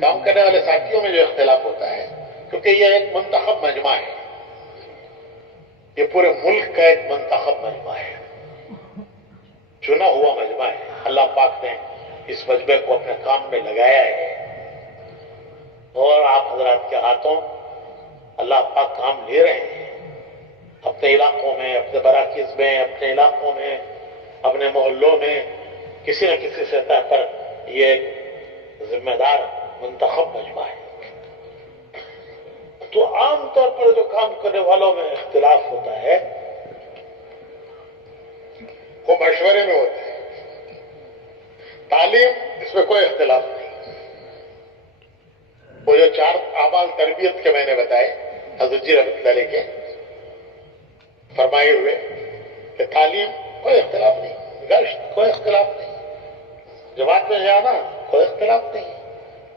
کام کرنے والے ساتھیوں میں جو اختلاف ہوتا ہے، کیونکہ یہ ایک منتخب مجمع ہے، یہ پورے ملک کا ایک منتخب مجمع ہے، چنا ہوا مجمع ہے. اللہ پاک نے اس مجمع کو اپنے کام میں لگایا ہے، اور آپ حضرات کے ہاتھوں اللہ پاک کام لے رہے ہیں. اپنے علاقوں میں، اپنے مراکز میں، اپنے علاقوں میں، اپنے محلوں میں کسی نہ کسی سطح پر یہ ایک ذمہ دار منتخب مجمع ہے. تو عام طور پر جو کام کرنے والوں میں اختلاف ہوتا ہے وہ مشورے میں ہوتا ہے. تعلیم، اس میں کوئی اختلاف نہیں. وہ جو 4 اعمال تربیت کے میں نے بتائے حضرت جی رحمۃ اللہ علیہ کے فرمائے ہوئے کہ تعلیم کوئی اختلاف نہیں، گشت کوئی اختلاف نہیں، جماعت میں جانا کوئی اختلاف نہیں،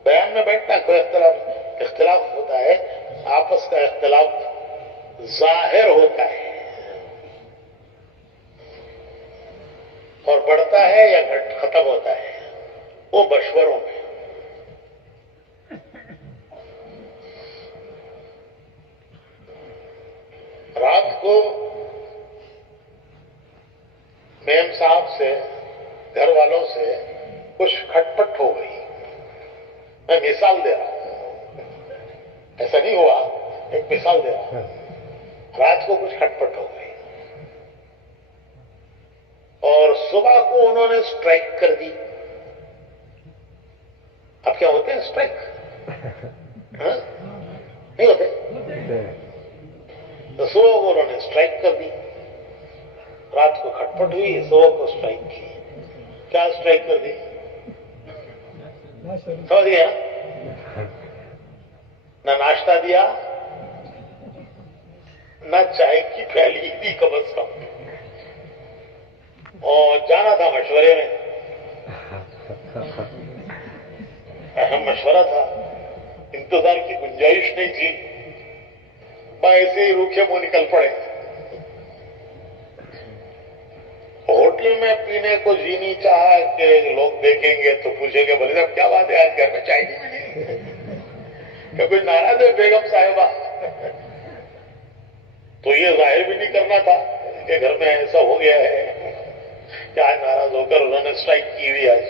بیان میں بیٹھنا کوئی اختلاف نہیں. اختلاف ہوتا ہے، آپس کا اختلاف ظاہر ہوتا ہے اور بڑھتا ہے یا ختم ہوتا ہے وہ مشوروں میں. رات کو میم صاحب سے، گھر والوں سے کچھ کھٹپٹ ہو گئی. میں مثال دے رہا ہوں، ایسا نہیں ہوا، ایک مثال دے رہا ہوں. رات کو کچھ کھٹپٹ ہو گئی اور صبح کو انہوں نے اسٹرائک کر دی. اب کیا ہوتے ہیں اسٹرائک؟ نہیں ہوتے. تو صبح کو انہوں نے اسٹرائک کر دی، رات کو کھٹپٹ ہوئی، صبح کو اسٹرائک کی. کیا اسٹرائک کر دی؟ سمجھ گیا؟ نہ ناشتہ دیا، نہ چائے کی پیالی دی کم از کم، اور جانا تھا مشورے میں. اہم مشورہ تھا، انتظار کی گنجائش نہیں تھی، ایسے ہی روکھے منہ نکل پڑے. ہوٹل میں پینے کو جی نہیں چاہا کہ لوگ دیکھیں گے تو پوچھیں گے بولے صاحب کیا بات ہے، آج گھر میں چائے نہیں ملی، کہ کچھ ناراض ہے بیگم صاحبہ. تو یہ ظاہر بھی نہیں کرنا تھا کہ گھر میں ایسا ہو گیا ہے کہ آج ناراض ہو کر انہوں نے اسٹرائک کی ہوئی. آج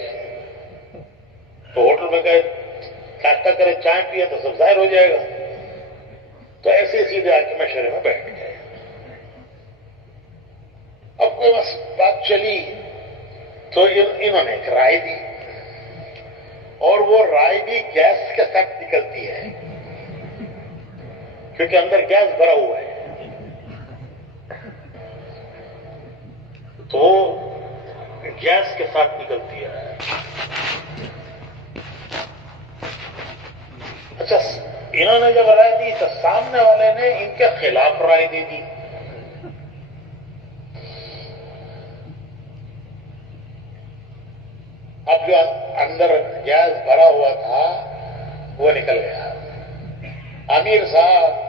تو ہوٹل میں گئے، ناشتہ کرے، چائے پیے تو سب ظاہر ہو جائے گا. تو ایسے سیدھے آ کے مشورے میں بیٹھ گئے. اب کوئی بات چلی تو انہوں نے ایک رائے دی، اور وہ رائے بھی گیس کے ساتھ نکلتی ہے کیونکہ اندر گیس بھرا ہوا ہے. تو گیس کے ساتھ نکلتی ہے. اچھا، انہوں نے جب رائے دی تو سامنے والے نے ان کے خلاف رائے دے دی. اب جو اندر گیس بھرا ہوا تھا وہ نکل گیا. امیر صاحب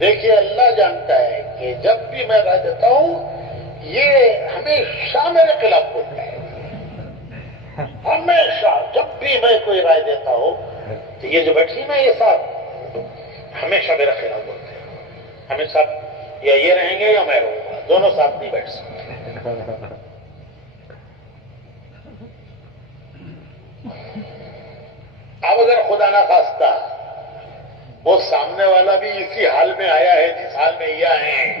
دیکھیے اللہ جانتا ہے کہ جب بھی میں رائے دیتا ہوں یہ ہمیشہ میرے خلاف بولتا ہے. ہمیشہ جب بھی میں کوئی رائے دیتا ہوں تو یہ جو بیٹھی نا یہ صاحب ہمیشہ میرے خلاف بولتے ہیں. امیر صاحب یا یہ رہیں گے یا میں رہوں گا, دونوں ساتھ نہیں بیٹھ سکتے. اب اگر خدا نہ خواستہ وہ سامنے والا بھی اسی حال میں آیا ہے جس حال میں یہ آئے ہیں,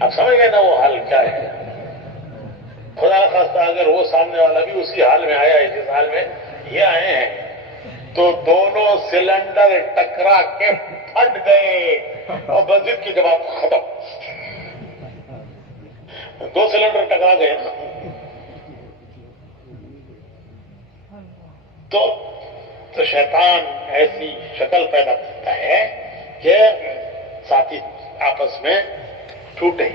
اب سمجھ گئے نا وہ حال کیا ہے. خدا نہ خواستہ اگر وہ سامنے والا بھی اسی حال میں آیا ہے جس حال میں یہ آئے ہیں تو دونوں سلنڈر ٹکرا کے پھٹ گئے اور مسجد کی جماعت ختم. دو سلنڈر ٹکرا گئے نا. تو شیطان ایسی شکل پیدا کرتا ہے کہ ساتھی آپس میں ٹوٹے,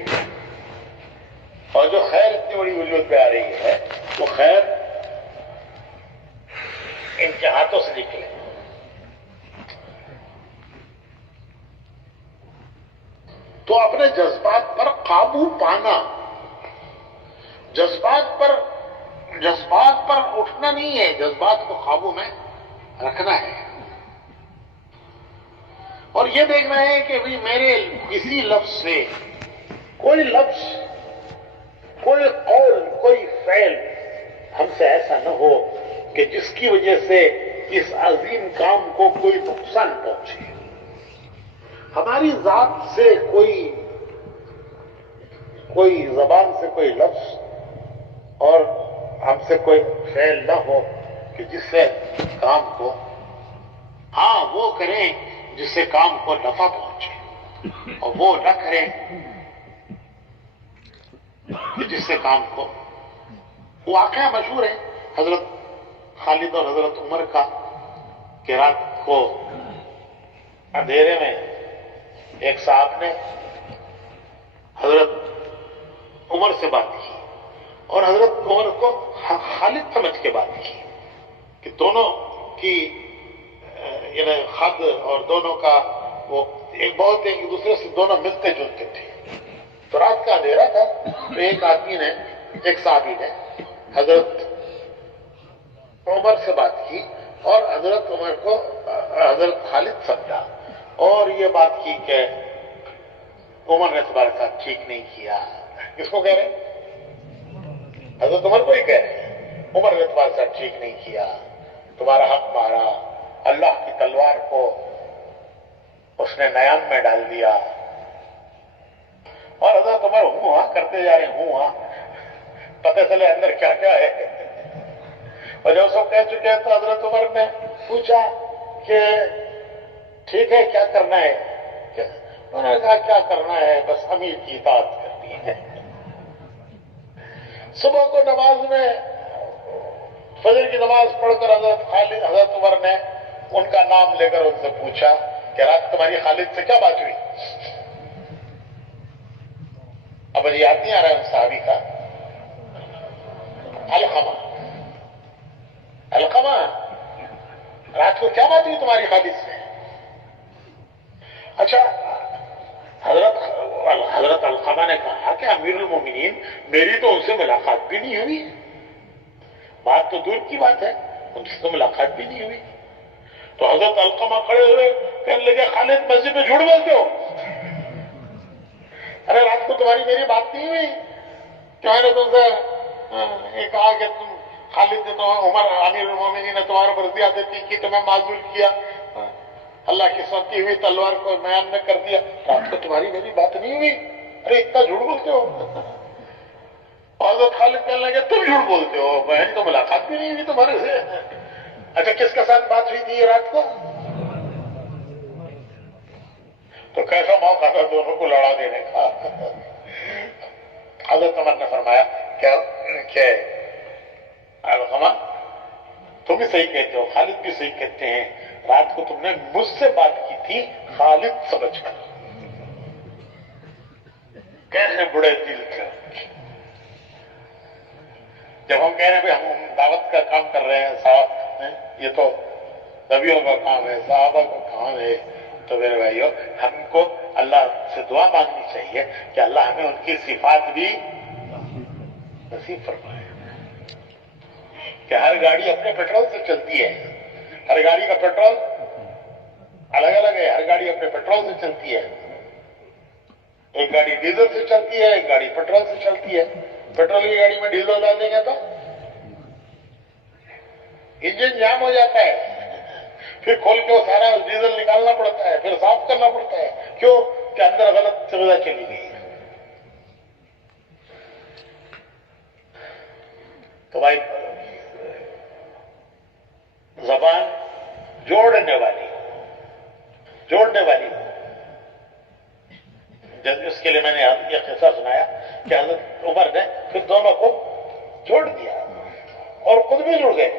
اور جو خیر اتنی بڑی وجود پہ آ رہی ہے وہ خیر ان کے ہاتھوں سے نکلے. تو اپنے جذبات پر قابو پانا, جذبات پر اٹھنا نہیں ہے, جذبات کو قابو میں رکھنا ہے. اور یہ دیکھنا ہے کہ بھی میرے کسی لفظ سے کوئی لفظ, کوئی قول, کوئی فعل ہم سے ایسا نہ ہو کہ جس کی وجہ سے اس عظیم کام کو کوئی نقصان پہنچے. ہماری ذات سے کوئی زبان سے کوئی لفظ اور ہم سے کوئی فعل نہ ہو کہ جس سے کام کو, ہاں وہ کریں جس سے کام کو نفع پہنچے, اور وہ نہ کریں کہ جس سے کام کو. واقعہ مشہور ہے حضرت خالد اور حضرت عمر کا کہ رات کو اندھیرے میں ایک صاحب نے حضرت عمر سے بات کی اور حضرت عمر کو خالد سمجھ کے بات کی کہ دونوں کی یعنی خد اور دونوں کا وہ ایک بہت ایک دوسرے سے دونوں ملتے جلتے تھے. تو رات کا اندھیرا تھا تو ایک آدمی نے, ایک صحابی نے حضرت عمر سے بات کی اور حضرت عمر کو حضرت خالد سمجھا اور یہ بات کی کہ عمر نے تمہارے ساتھ ٹھیک نہیں کیا. کس کو کہہ رہے؟ حضرت عمر کو ہی کہہ رہے, عمر نے تمہارے ساتھ ٹھیک نہیں کیا, تمہارا حق مارا, اللہ کی تلوار کو اس نے نیام میں ڈال دیا. اور حضرت عمر ہوں ہاں کرتے جا رہے, ہوں ہاں, پتہ چلے اندر کیا کیا ہے. اور جب سب کہہ چکے تو حضرت عمر نے پوچھا کہ ٹھیک ہے کیا کرنا ہے؟ انہوں نے کہا کیا کرنا ہے, بس امیر کی اطاعت کرنی ہے. صبح کو نماز میں فجر کی نماز پڑھ کر حضرت عمر نے ان کا نام لے کر ان سے پوچھا کہ رات تمہاری خالد سے کیا بات ہوئی؟ اب یاد نہیں آ رہا ہے ان صحابی کا. علقمہ, رات کو کیا بات ہوئی تمہاری خالد سے؟ اچھا, حضرت علقمہ نے کہا کہ امیر المومنین میری تو ان سے ملاقات بھی نہیں ہوئی, بات تو دور کی بات ہے, ان سے تو ملاقات بھی نہیں ہوئی. تو حضرت علقمہ کھڑے ہوئے کہنے لگے خالد مسجد میں جھوٹ بولتے ہو, ارے رات کو تمہاری میری بات نہیں ہوئی کہ میں نے تم سے کہا کہ تم خالد نے تو عمر امیر المومنین نے تمہارے پر زیادتی کی, تمہیں معذول کیا, اللہ کی سونتی ہوئی تلوار کو میان میں کر دیا, رات کو تمہاری میری بات نہیں ہوئی, ارے اتنا جھوٹ بولتے ہو. حضرت خالد کہنے لگے تم جھوٹ بولتے ہو, بہن تو ملاقات بھی نہیں ہوئی تمہارے سے. اچھا کس کے ساتھ بات ہوئی تھی یہ رات کو؟ تو کیسا موقع تھا دونوں کو لڑا دینے کا. حضرت عمر نے فرمایا کہ علقمہ تم بھی صحیح کہتے ہو، خالد بھی صحیح کہتے ہیں، رات کو تم نے مجھ سے بات کی تھی خالد سمجھ کر۔ کیسے بڑے دل کے، جب ہم کہہ رہے ہیں بھائی ہم دعوت کا کام کر رہے ہیں صاحب، یہ تو نبیوں کا کام ہے، صحابہ کا کام ہے، تو میرے بھائیو ہم کو اللہ سے دعا مانگنی چاہیے کہ اللہ ہمیں ان کی صفات بھی نصیب فرمائے، کہ ہر گاڑی اپنے پیٹرول سے چلتی ہے، ہر گاڑی کا پیٹرول الگ الگ ہے، ہر گاڑی اپنے پیٹرول سے چلتی ہے، ایک گاڑی ڈیزل سے چلتی ہے، ایک گاڑی پیٹرول سے چلتی ہے۔ پیٹرول کی گاڑی میں ڈیزل ڈال دیں گے تو انجن جام ہو جاتا ہے، پھر کھول کے وہ سارا ڈیزل نکالنا پڑتا ہے، پھر صاف کرنا پڑتا ہے، کیوں کہ اندر غلط سویدھا چلی گئی۔ تو بھائی زبان جوڑنے والی جب اس کے لیے میں نے یہ قصہ سنایا کہ حضرت عمر نے پھر دونوں کو جوڑ دیا اور خود بھی جڑ گئے،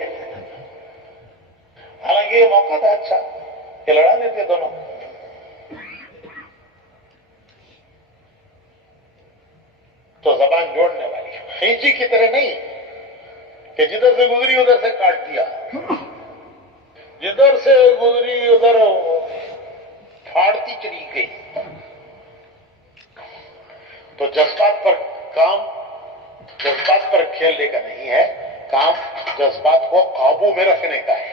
حالانکہ یہ موقع تھا اچھا کہ لڑا دیتے دونوں۔ تو زبان جوڑنے والی، خینچی کی طرح نہیں کہ جدھر سے گزری ادھر سے کاٹ دیا، جدھر سے گزری ادھر پھاڑتی چلی گئی۔ تو جذبات پر کھیلنے کا نہیں ہے کام، جذبات کو قابو میں رکھنے کا ہے۔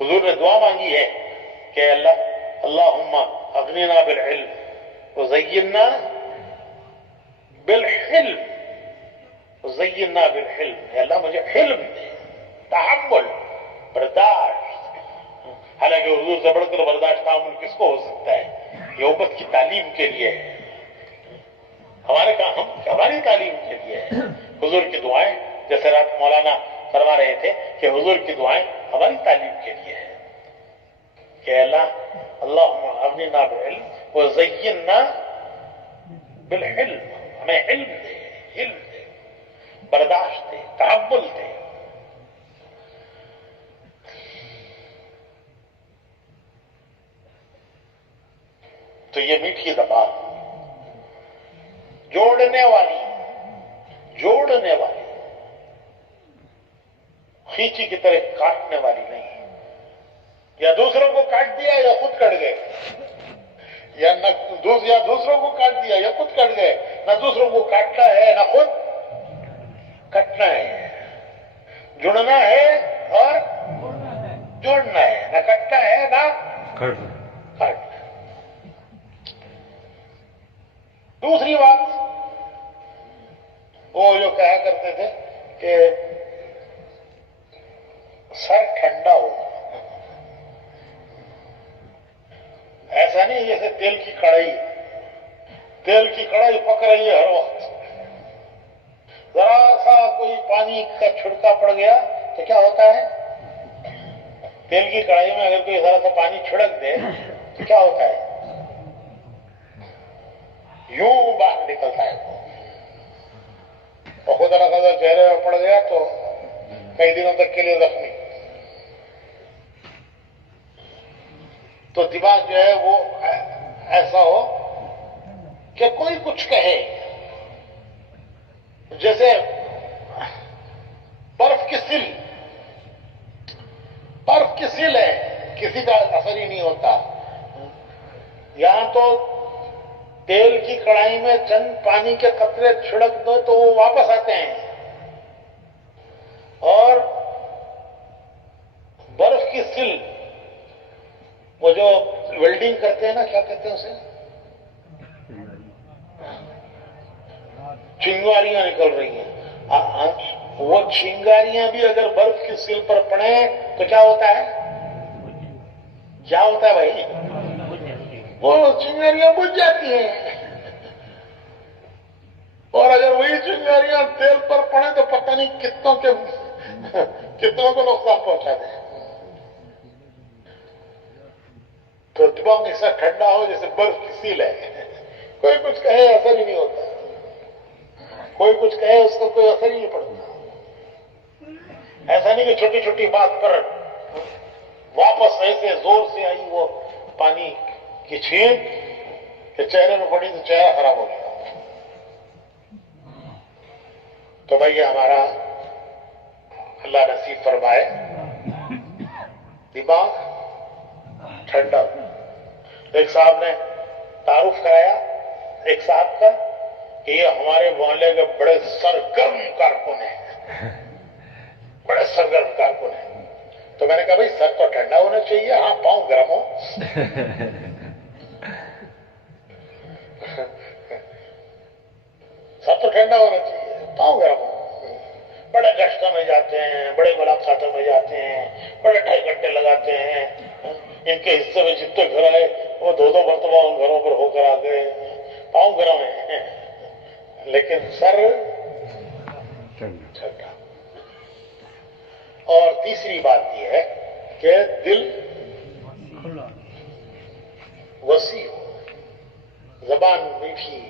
حضور نے دعا مانگی ہے کہ اللہم اغننا بالعلم وزیننا بالحلم، وزیننا بالحلم، اے اللہ مجھے حلم دے، تحمل، برداشت۔ حالانکہ حضور سے بڑھ کر برداشت تحمل کس کو ہو سکتا ہے؟ یہ امت کی تعلیم کے لیے ہے، ہماری تعلیم کے لیے ہے۔ حضور کی دعائیں، جیسے رات مولانا فرما رہے تھے کہ حضور کی دعائیں ہماری تعلیم کے لیے ہے کہ اللہم اغننا بالعلم وزیننا بالحلم، ہمیں علم دے، برداشت دے، تحمل دے۔ تو یہ میٹھی زبان جوڑنے والی، کھینچی کی طرح کاٹنے والی نہیں، یا دوسروں کو کاٹ دیا یا خود کٹ گئے، یا دوسروں کو کاٹ دیا یا خود کٹ گئے، نہ دوسروں کو کاٹنا ہے نہ خود کٹنا ہے، جڑنا ہے اور جوڑنا ہے، نہ کٹنا ہے نہ کاٹنا۔ دوسری بات، وہ جو کہا کرتے تھے کہ سر ٹھنڈا ہو، ایسا نہیں جیسے تیل کی کڑھائی پک رہی ہے ہر وقت، ذرا سا کوئی پانی کا چھڑکا پڑ گیا تو کیا ہوتا ہے؟ تیل کی کڑھائی میں اگر کوئی ذرا سا پانی چھڑک دے تو کیا ہوتا ہے؟ یوں باہر نکلتا ہے، اور خدا نخواستہ چہرے میں پڑ گیا تو کئی دنوں تک کے لیے زخمی۔ تو دماغ جو ہے وہ ایسا ہو کہ کوئی کچھ کہے، جیسے برف کی سل ہے، کسی کا اثر ہی نہیں ہوتا۔ یہاں تو تیل کی کڑھائی میں چند پانی کے قطرے چھڑک دو تو وہ واپس آتے ہیں، اور برف کی سل، وہ جو ویلڈنگ کرتے ہیں نا، کیا کہتے ہیں اسے؟ چنگاریاں نکل رہی ہیں، وہ چنگاریاں بھی اگر برف کی سل پر پڑیں تو کیا ہوتا ہے؟ بھائی وہ چنگاریاں بجھ جاتی ہیں، اور اگر وہی چنگاریاں تیل پر پڑیں تو پتہ نہیں کتنوں کو نقصان پہنچا دیں۔ تو دماغ ایسا ٹھنڈا ہو جیسے برف کی سیل ہے، کوئی کچھ کہے اثر ہی نہیں ہوتا، کوئی کچھ کہے اس کا کوئی اثر ہی نہیں پڑتا۔ ایسا نہیں کہ چھوٹی چھوٹی بات پر واپس ایسے زور سے آئی وہ پانی کی چھینٹ کہ چہرے میں پڑی تو چہرہ خراب ہو گیا. تو بھائی ہمارا اللہ نصیب فرمائے دماغ ٹھنڈا. ایک صاحب نے تعارف کرایا ایک صاحب کا کہ یہ ہمارے محلے کے بڑے سرگرم کارکن ہیں, بڑے سرگرم کارکن ہیں. تو میں نے کہا بھائی سر تو ٹھنڈا ہونا چاہیے, ہاں پاؤں گرم ہو. سر تو ٹھنڈا ہونا چاہیے, پاؤں گرم ہو. بڑے گشتوں میں جاتے ہیں, بڑے ملاقاتوں میں جاتے ہیں, بڑے 2.5 گھنٹے لگاتے ہیں. ان کے حصے میں جتنے گھر آئے وہ 2 مرتبہ ان گھروں پر ہو کر آ گئے. پاؤں گرم ہیں لیکن سر ٹھنڈا. اور تیسری بات یہ ہے کہ دل وسیع ہو, زبان میٹھی,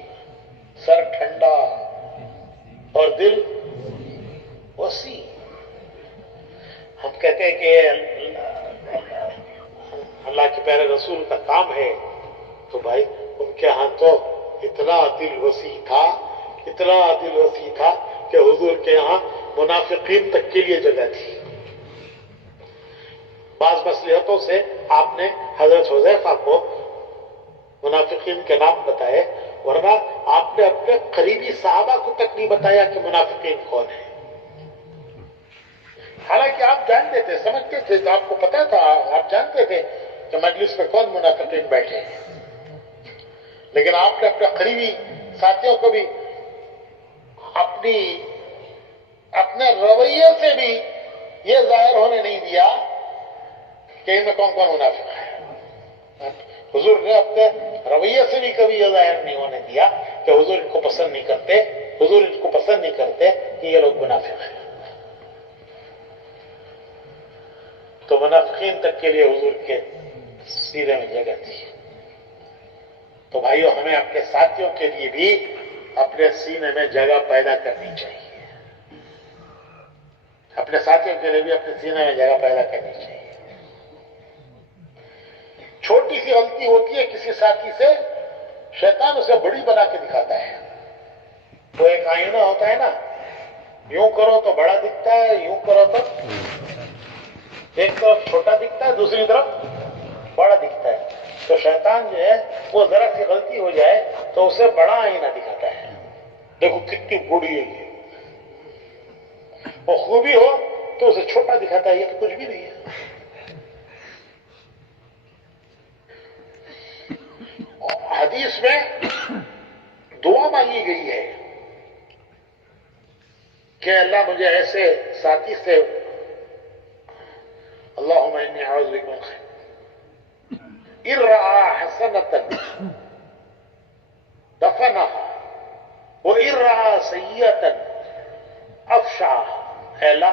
سر ٹھنڈا اور دل وسیع. ہم کہتے ہیں کہ اللہ کے پیارے رسول کا کام ہے, تو بھائی ان کے ہاں تو اتنا دل وسیع تھا, اتنا دل وسیع تھا کہ حضور کے یہاں منافقین تک کے لیے جگہ تھی. بعض مصلحتوں سے آپ نے حضرت حذیفہ کو منافقین کے نام بتائے, ورنہ آپ نے اپنے قریبی صحابہ کو تک نہیں بتایا کہ منافقین کون ہیں. حالانکہ آپ جانتے تھے, سمجھتے تھے, آپ کو پتا تھا, آپ جانتے تھے کہ مجلس میں کون منافقین بیٹھے ہیں. لیکن آپ نے اپنے قریبی ساتھیوں کو بھی اپنے رویے سے بھی یہ ظاہر ہونے نہیں دیا کہ ان میں کون کون منافق ہے. حضور نے اپنے رویے سے بھی کبھی یہ ظاہر نہیں ہونے دیا کہ حضور ان کو پسند نہیں کرتے, حضور ان کو پسند نہیں کرتے کہ یہ لوگ منافق ہیں. تو منافقین تک کے لیے حضور کے سینے میں جگہ تھی. تو بھائیو ہمیں اپنے ساتھیوں کے لیے بھی اپنے سینے میں جگہ پیدا کرنی چاہیے, اپنے ساتھیوں کے لیے بھی اپنے سینے میں جگہ پیدا کرنی چاہیے. چھوٹی سی غلطی ہوتی ہے کسی ساتھی سے, شیطان اسے بڑی بنا کے دکھاتا ہے. وہ ایک آئینہ ہوتا ہے نا, یوں کرو تو بڑا دکھتا ہے, یوں کرو تو ایک طرف چھوٹا دکھتا ہے, دوسری طرف بڑا دکھتا ہے. تو شیطان جو ہے وہ ذرا سی غلطی ہو جائے تو اسے بڑا آئینہ دکھاتا ہے, دیکھو کتنی بڑی ہے یہ. وہ خوبی ہو تو اسے چھوٹا دکھاتا ہے, یہ تو کچھ بھی نہیں ہے. حدیث میں دعا مانگی گئی ہے کہ اللہ مجھے ایسے ساتھی سے, اللہم انی اعوذ بک من الخبث ان رأى حسنة دفنها وان رأى سیئة افشاها. اے اللہ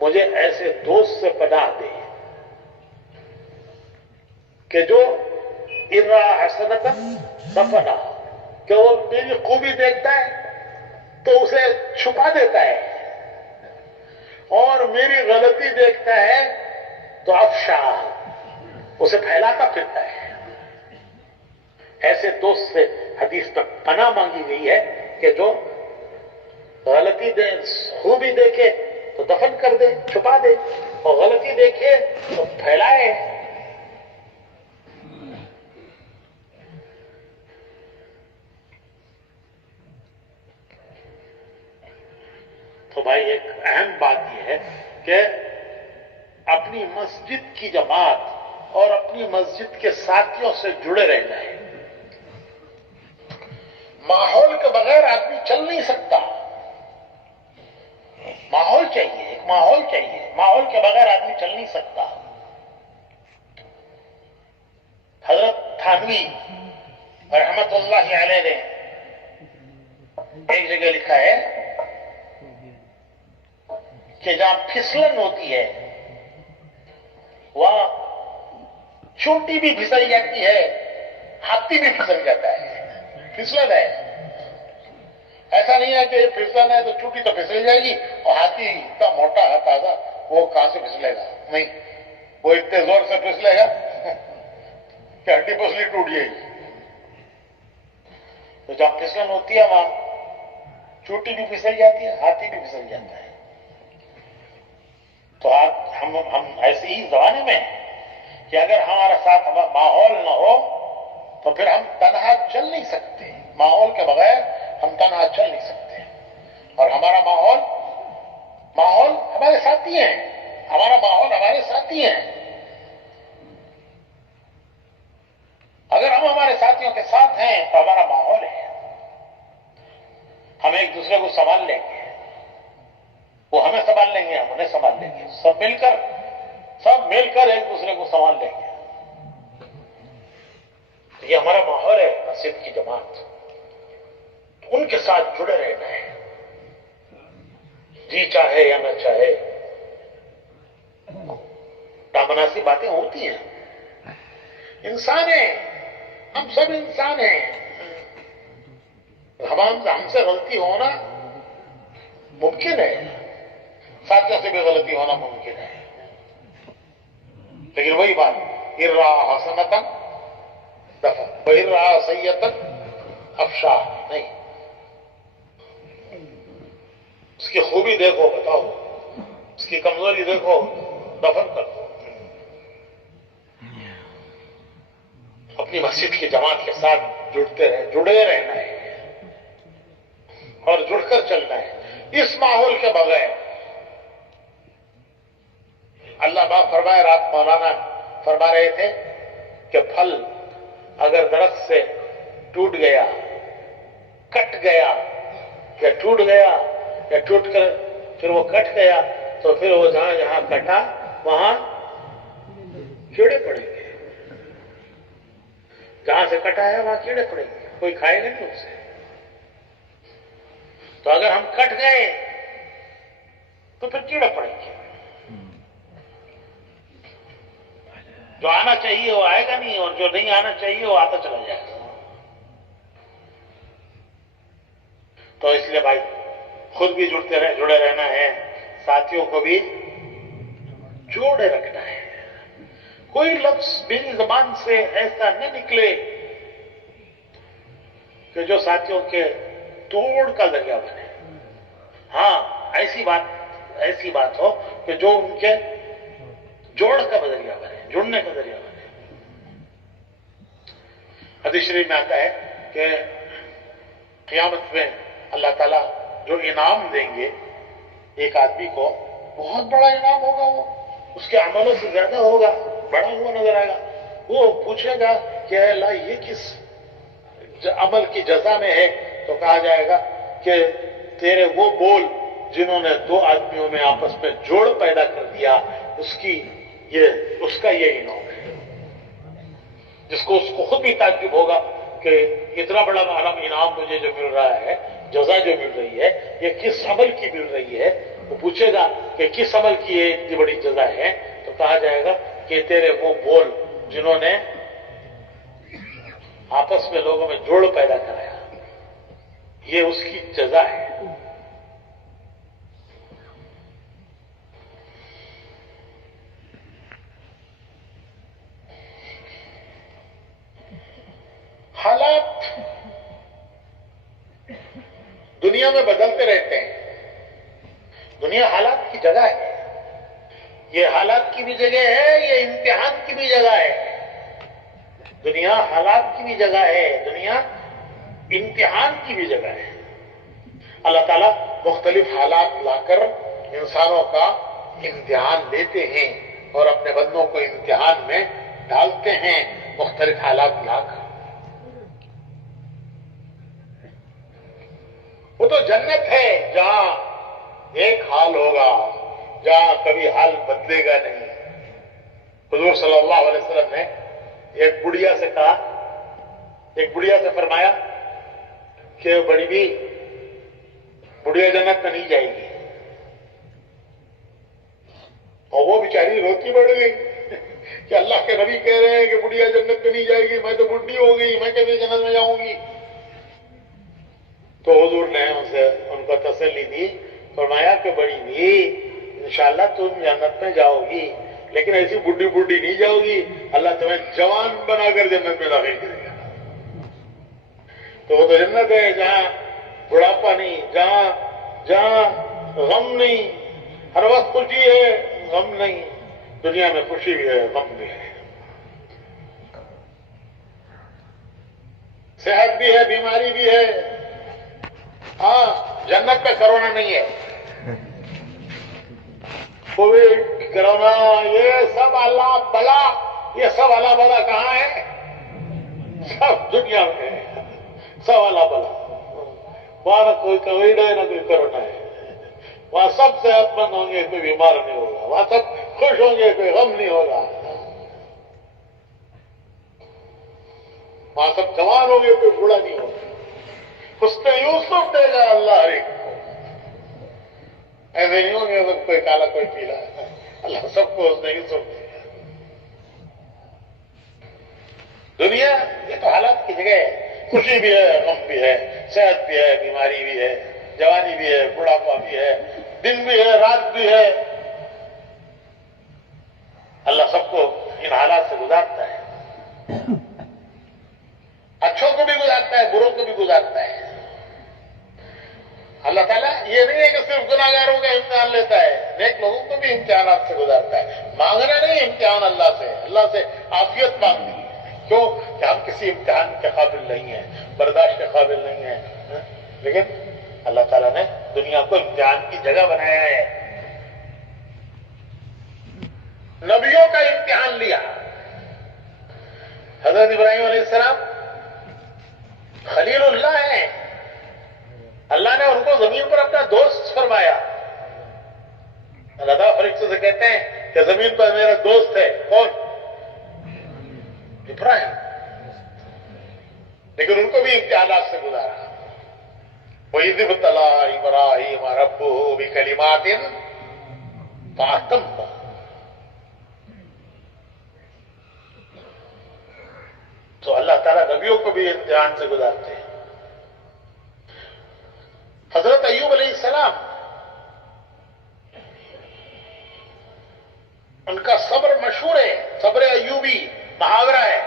مجھے ایسے دوست سے پناہ دے کہ جو ان رأى حسنة دفنها, کہ وہ میری خوبی دیکھتا ہے تو اسے چھپا دیتا ہے, اور میری غلطی دیکھتا ہے تو افشاها اسے پھیلاتا پھرتا ہے. ایسے دوست سے حدیث میں پناہ مانگی گئی ہے کہ جو غلطی دے, خوبی دیکھے تو دفن کر دے, چھپا دے, اور غلطی دیکھے تو پھیلائے. تو بھائی ایک اہم بات یہ ہے کہ اپنی مسجد کی جماعت اور اپنی مسجد کے ساتھیوں سے جڑے رہنا ہے. ماحول کے بغیر آدمی چل نہیں سکتا. ماحول چاہیے, ایک ماحول چاہیے, ماحول کے بغیر آدمی چل نہیں سکتا. حضرت تھانوی رحمت اللہ علیہ نے ایک جگہ لکھا ہے کہ جہاں پھسلن ہوتی ہے وہاں چونٹی بھی پھسل جاتی ہے, ہاتھی بھی پھسل جاتا ہے. پھسلن ہے, ایسا نہیں ہے کہ یہ پھسلنا ہے تو چوٹی تو پھسل جائے گی اور ہاتھی اتنا موٹا ہے تازہ وہ کہاں سے پھسلے گا؟ نہیں، وہ اتنے زور سے پھسلے گا کہ ہڈی پسلی ٹوٹ جائے گی. تو جب پھسلن ہوتی ہے وہاں چوٹی بھی پھسل جاتی ہے، ہاتھی بھی پھسل جاتا ہے. تو ہم ایسے ہی زمانے میں کہ اگر ہمارا ساتھ ماحول نہ ہو تو پھر ہم تنہا چل نہیں سکتے. ماحول کے بغیر ہم تنہا چل نہیں سکتے. اور ہمارا ماحول ہمارے ساتھی ہیں. ہمارا ماحول ہمارے ساتھی ہیں. اگر ہم ہمارے ساتھیوں کے ساتھ ہیں تو ہمارا ماحول ہے. ہم ایک دوسرے کو سنبھال لیں گے، وہ ہمیں سنبھال لیں گے، ہم انہیں سنبھال لیں گے. سب مل کر ایک دوسرے کو سنبھال لیں گے. یہ ہمارا ماحول ہے. مسجد کی جماعت، ان کے ساتھ جڑے رہنا ہے، جی چاہے یا نہ چاہے. نامناسب باتیں ہوتی ہیں، انسان ہیں، ہم سب انسان ہیں. ہم سے غلطی ہونا ممکن ہے، ساتھیوں سے بھی غلطی ہونا ممکن ہے. لیکن وہی بات، ان رہا حسنۃ دفع وان رہا سیئۃ افشا. نہیں، اس کی خوبی دیکھو، بتاؤ، اس کی کمزوری دیکھو، دفن کر دو. اپنی مسجد کی جماعت کے ساتھ جڑے رہنا ہے اور جڑ کر چلنا ہے. اس ماحول کے بغیر اللہ پاک فرمائے، رات مولانا فرما رہے تھے کہ پھل اگر درخت سے ٹوٹ گیا، کٹ گیا، یا ٹوٹ گیا یا ٹوٹ کر پھر وہ کٹ گیا تو پھر وہ جہاں کٹا وہاں کیڑے پڑیں گے. جہاں سے کٹا ہے وہاں کیڑے پڑیں گے، کوئی کھائے گا نہیں اسے. تو اگر ہم کٹ گئے تو پھر کیڑے پڑیں گے. جو آنا چاہیے وہ آئے گا نہیں، اور جو نہیں آنا چاہیے وہ آتا چلا جائے گا. تو اس لیے بھائی خود بھی جڑے رہنا ہے، ساتھیوں کو بھی جوڑے رکھنا ہے. کوئی لفظ میری زبان سے ایسا نہ نکلے کہ جو ساتھیوں کے توڑ کا ذریعہ بنے. ہاں، ایسی بات ہو کہ جو ان کے جوڑ کا ذریعہ بنے، جڑنے کا ذریعہ بنے. حدیث شریف میں آتا ہے کہ قیامت میں اللہ تعالیٰ جو انعام دیں گے ایک آدمی کو، بہت بڑا انعام ہوگا. وہ اس کے عملوں سے زیادہ ہوگا، بڑا ہوا نظر آئے گا. وہ پوچھے گا کہ اے اللہ یہ کس عمل کی جزا میں ہے؟ تو کہا جائے گا کہ تیرے وہ بول جنہوں نے دو آدمیوں میں آپس میں جوڑ پیدا کر دیا، اس کا یہ انعام ہے. اس کو خود بھی تعجب ہوگا کہ اتنا بڑا انعام مجھے جو مل رہا ہے، جزا جو مل رہی ہے، یہ کس عمل کی مل رہی ہے. وہ پوچھے گا کہ کس عمل کی یہ اتنی بڑی جزا ہے؟ تو کہا جائے گا کہ تیرے وہ بول جنہوں نے آپس میں لوگوں میں جوڑ پیدا کرایا، یہ اس کی جزا ہے. حالات دنیا میں بدلتے رہتے ہیں. دنیا حالات کی جگہ ہے. یہ حالات کی بھی جگہ ہے، یہ امتحان کی بھی جگہ ہے. دنیا حالات کی بھی جگہ ہے، دنیا امتحان کی بھی جگہ ہے. اللہ تعالیٰ مختلف حالات لا کر انسانوں کا امتحان لیتے ہیں اور اپنے بندوں کو امتحان میں ڈالتے ہیں مختلف حالات لا کر. وہ تو جنت ہے جہاں ایک حال ہوگا، جہاں کبھی حال بدلے گا نہیں. حضور صلی اللہ علیہ وسلم نے ایک بڑھیا سے کہا، ایک بڑھیا سے فرمایا کہ بڑی بھی بڑھیا جنت میں نہیں جائے گی. اور وہ بیچاری روتی بڑھ گئی کہ اللہ کے نبی کہہ رہے ہیں کہ بڑھیا جنت میں نہیں جائے گی، میں تو بڈھی ہو گئی، میں کیسے جنت میں جاؤں گی؟ تو حضور نے ان کو تسلی دی، فرمایا کہ بڑی بھی انشاءاللہ تم جنت میں جاؤ گی، لیکن ایسی بڈھی بڈھی نہیں جاؤ گی، اللہ تمہیں جوان بنا کر جنت میں داخل کرے گا۔ تو وہ تو جنت ہے جہاں بڑھاپا نہیں، جہاں غم نہیں، ہر وقت خوشی ہے غم نہیں، دنیا میں خوشی بھی ہے غم بھی ہے، صحت بھی ہے بیماری بھی ہے۔ ہاں جنت میں کرونا نہیں ہے، کووڈ کرونا یہ سب اللہ بلا، یہ سب اللہ بلا کہاں ہے؟ سب دنیا میں ہے، سب اللہ بلا۔ وہاں نہ کوئی کووڈ ہے نہ کوئی کرونا ہے، وہاں سب صحت مند ہوں گے، کوئی بیمار نہیں ہوگا، وہاں سب خوش ہوں گے، کوئی غم نہیں ہوگا، وہاں سب جوان ہوں گے، کوئی بوڑھا نہیں ہوگا۔ حسن یوسف دے گا اللہ ہر ایک کو، ایسے نہیں ہوں گے سب کوئی کالا کوئی پیلا، اللہ سب کو حسن یوسف دے گا۔ دنیا یہ تو حالات کی جگہ ہے، خوشی بھی ہے غم بھی ہے، صحت بھی ہے بیماری بھی ہے، جوانی بھی ہے بڑھاپا بھی ہے، دن بھی ہے رات بھی ہے، اللہ سب کو ان حالات سے گزارتا ہے، اچھوں کو بھی گزارتا ہے بروں کو بھی گزارتا ہے۔ اللہ تعالیٰ یہ نہیں ہے کہ صرف گناہگاروں کا امتحان لیتا ہے، نیک لوگوں کو بھی امتحانات سے گزارتا ہے۔ مانگنا نہیں امتحان اللہ سے عافیت مانگنی ہے، کیوں کہ ہم کسی امتحان کے قابل نہیں ہیں، برداشت کے قابل نہیں ہیں، لیکن اللہ تعالیٰ نے دنیا کو امتحان کی جگہ بنایا ہے۔ نبیوں کا امتحان لیا، حضرت ابراہیم علیہ السلام خلیل اللہ ہیں، اللہ نے ان کو زمین پر اپنا دوست فرمایا۔ اللہ تعالیٰ فرشتوں سے کہتے ہیں کہ زمین پر میرا دوست ہے، کون؟ ابراہیم، لیکن ان کو بھی امتحانات سے گزارا۔ وَإِذِ ابْتَلَىٰ إِبْرَاهِيمَ رَبُّهُ بِكَلِمَاتٍ فَأَتَمَّهُنَّ۔ تو اللہ تعالیٰ نبیوں کو بھی امتحان سے گزارتے ہیں۔ حضرت ایوب علیہ السلام، ان کا صبر مشہور ہے، صبر ایوبی محاورہ ہے،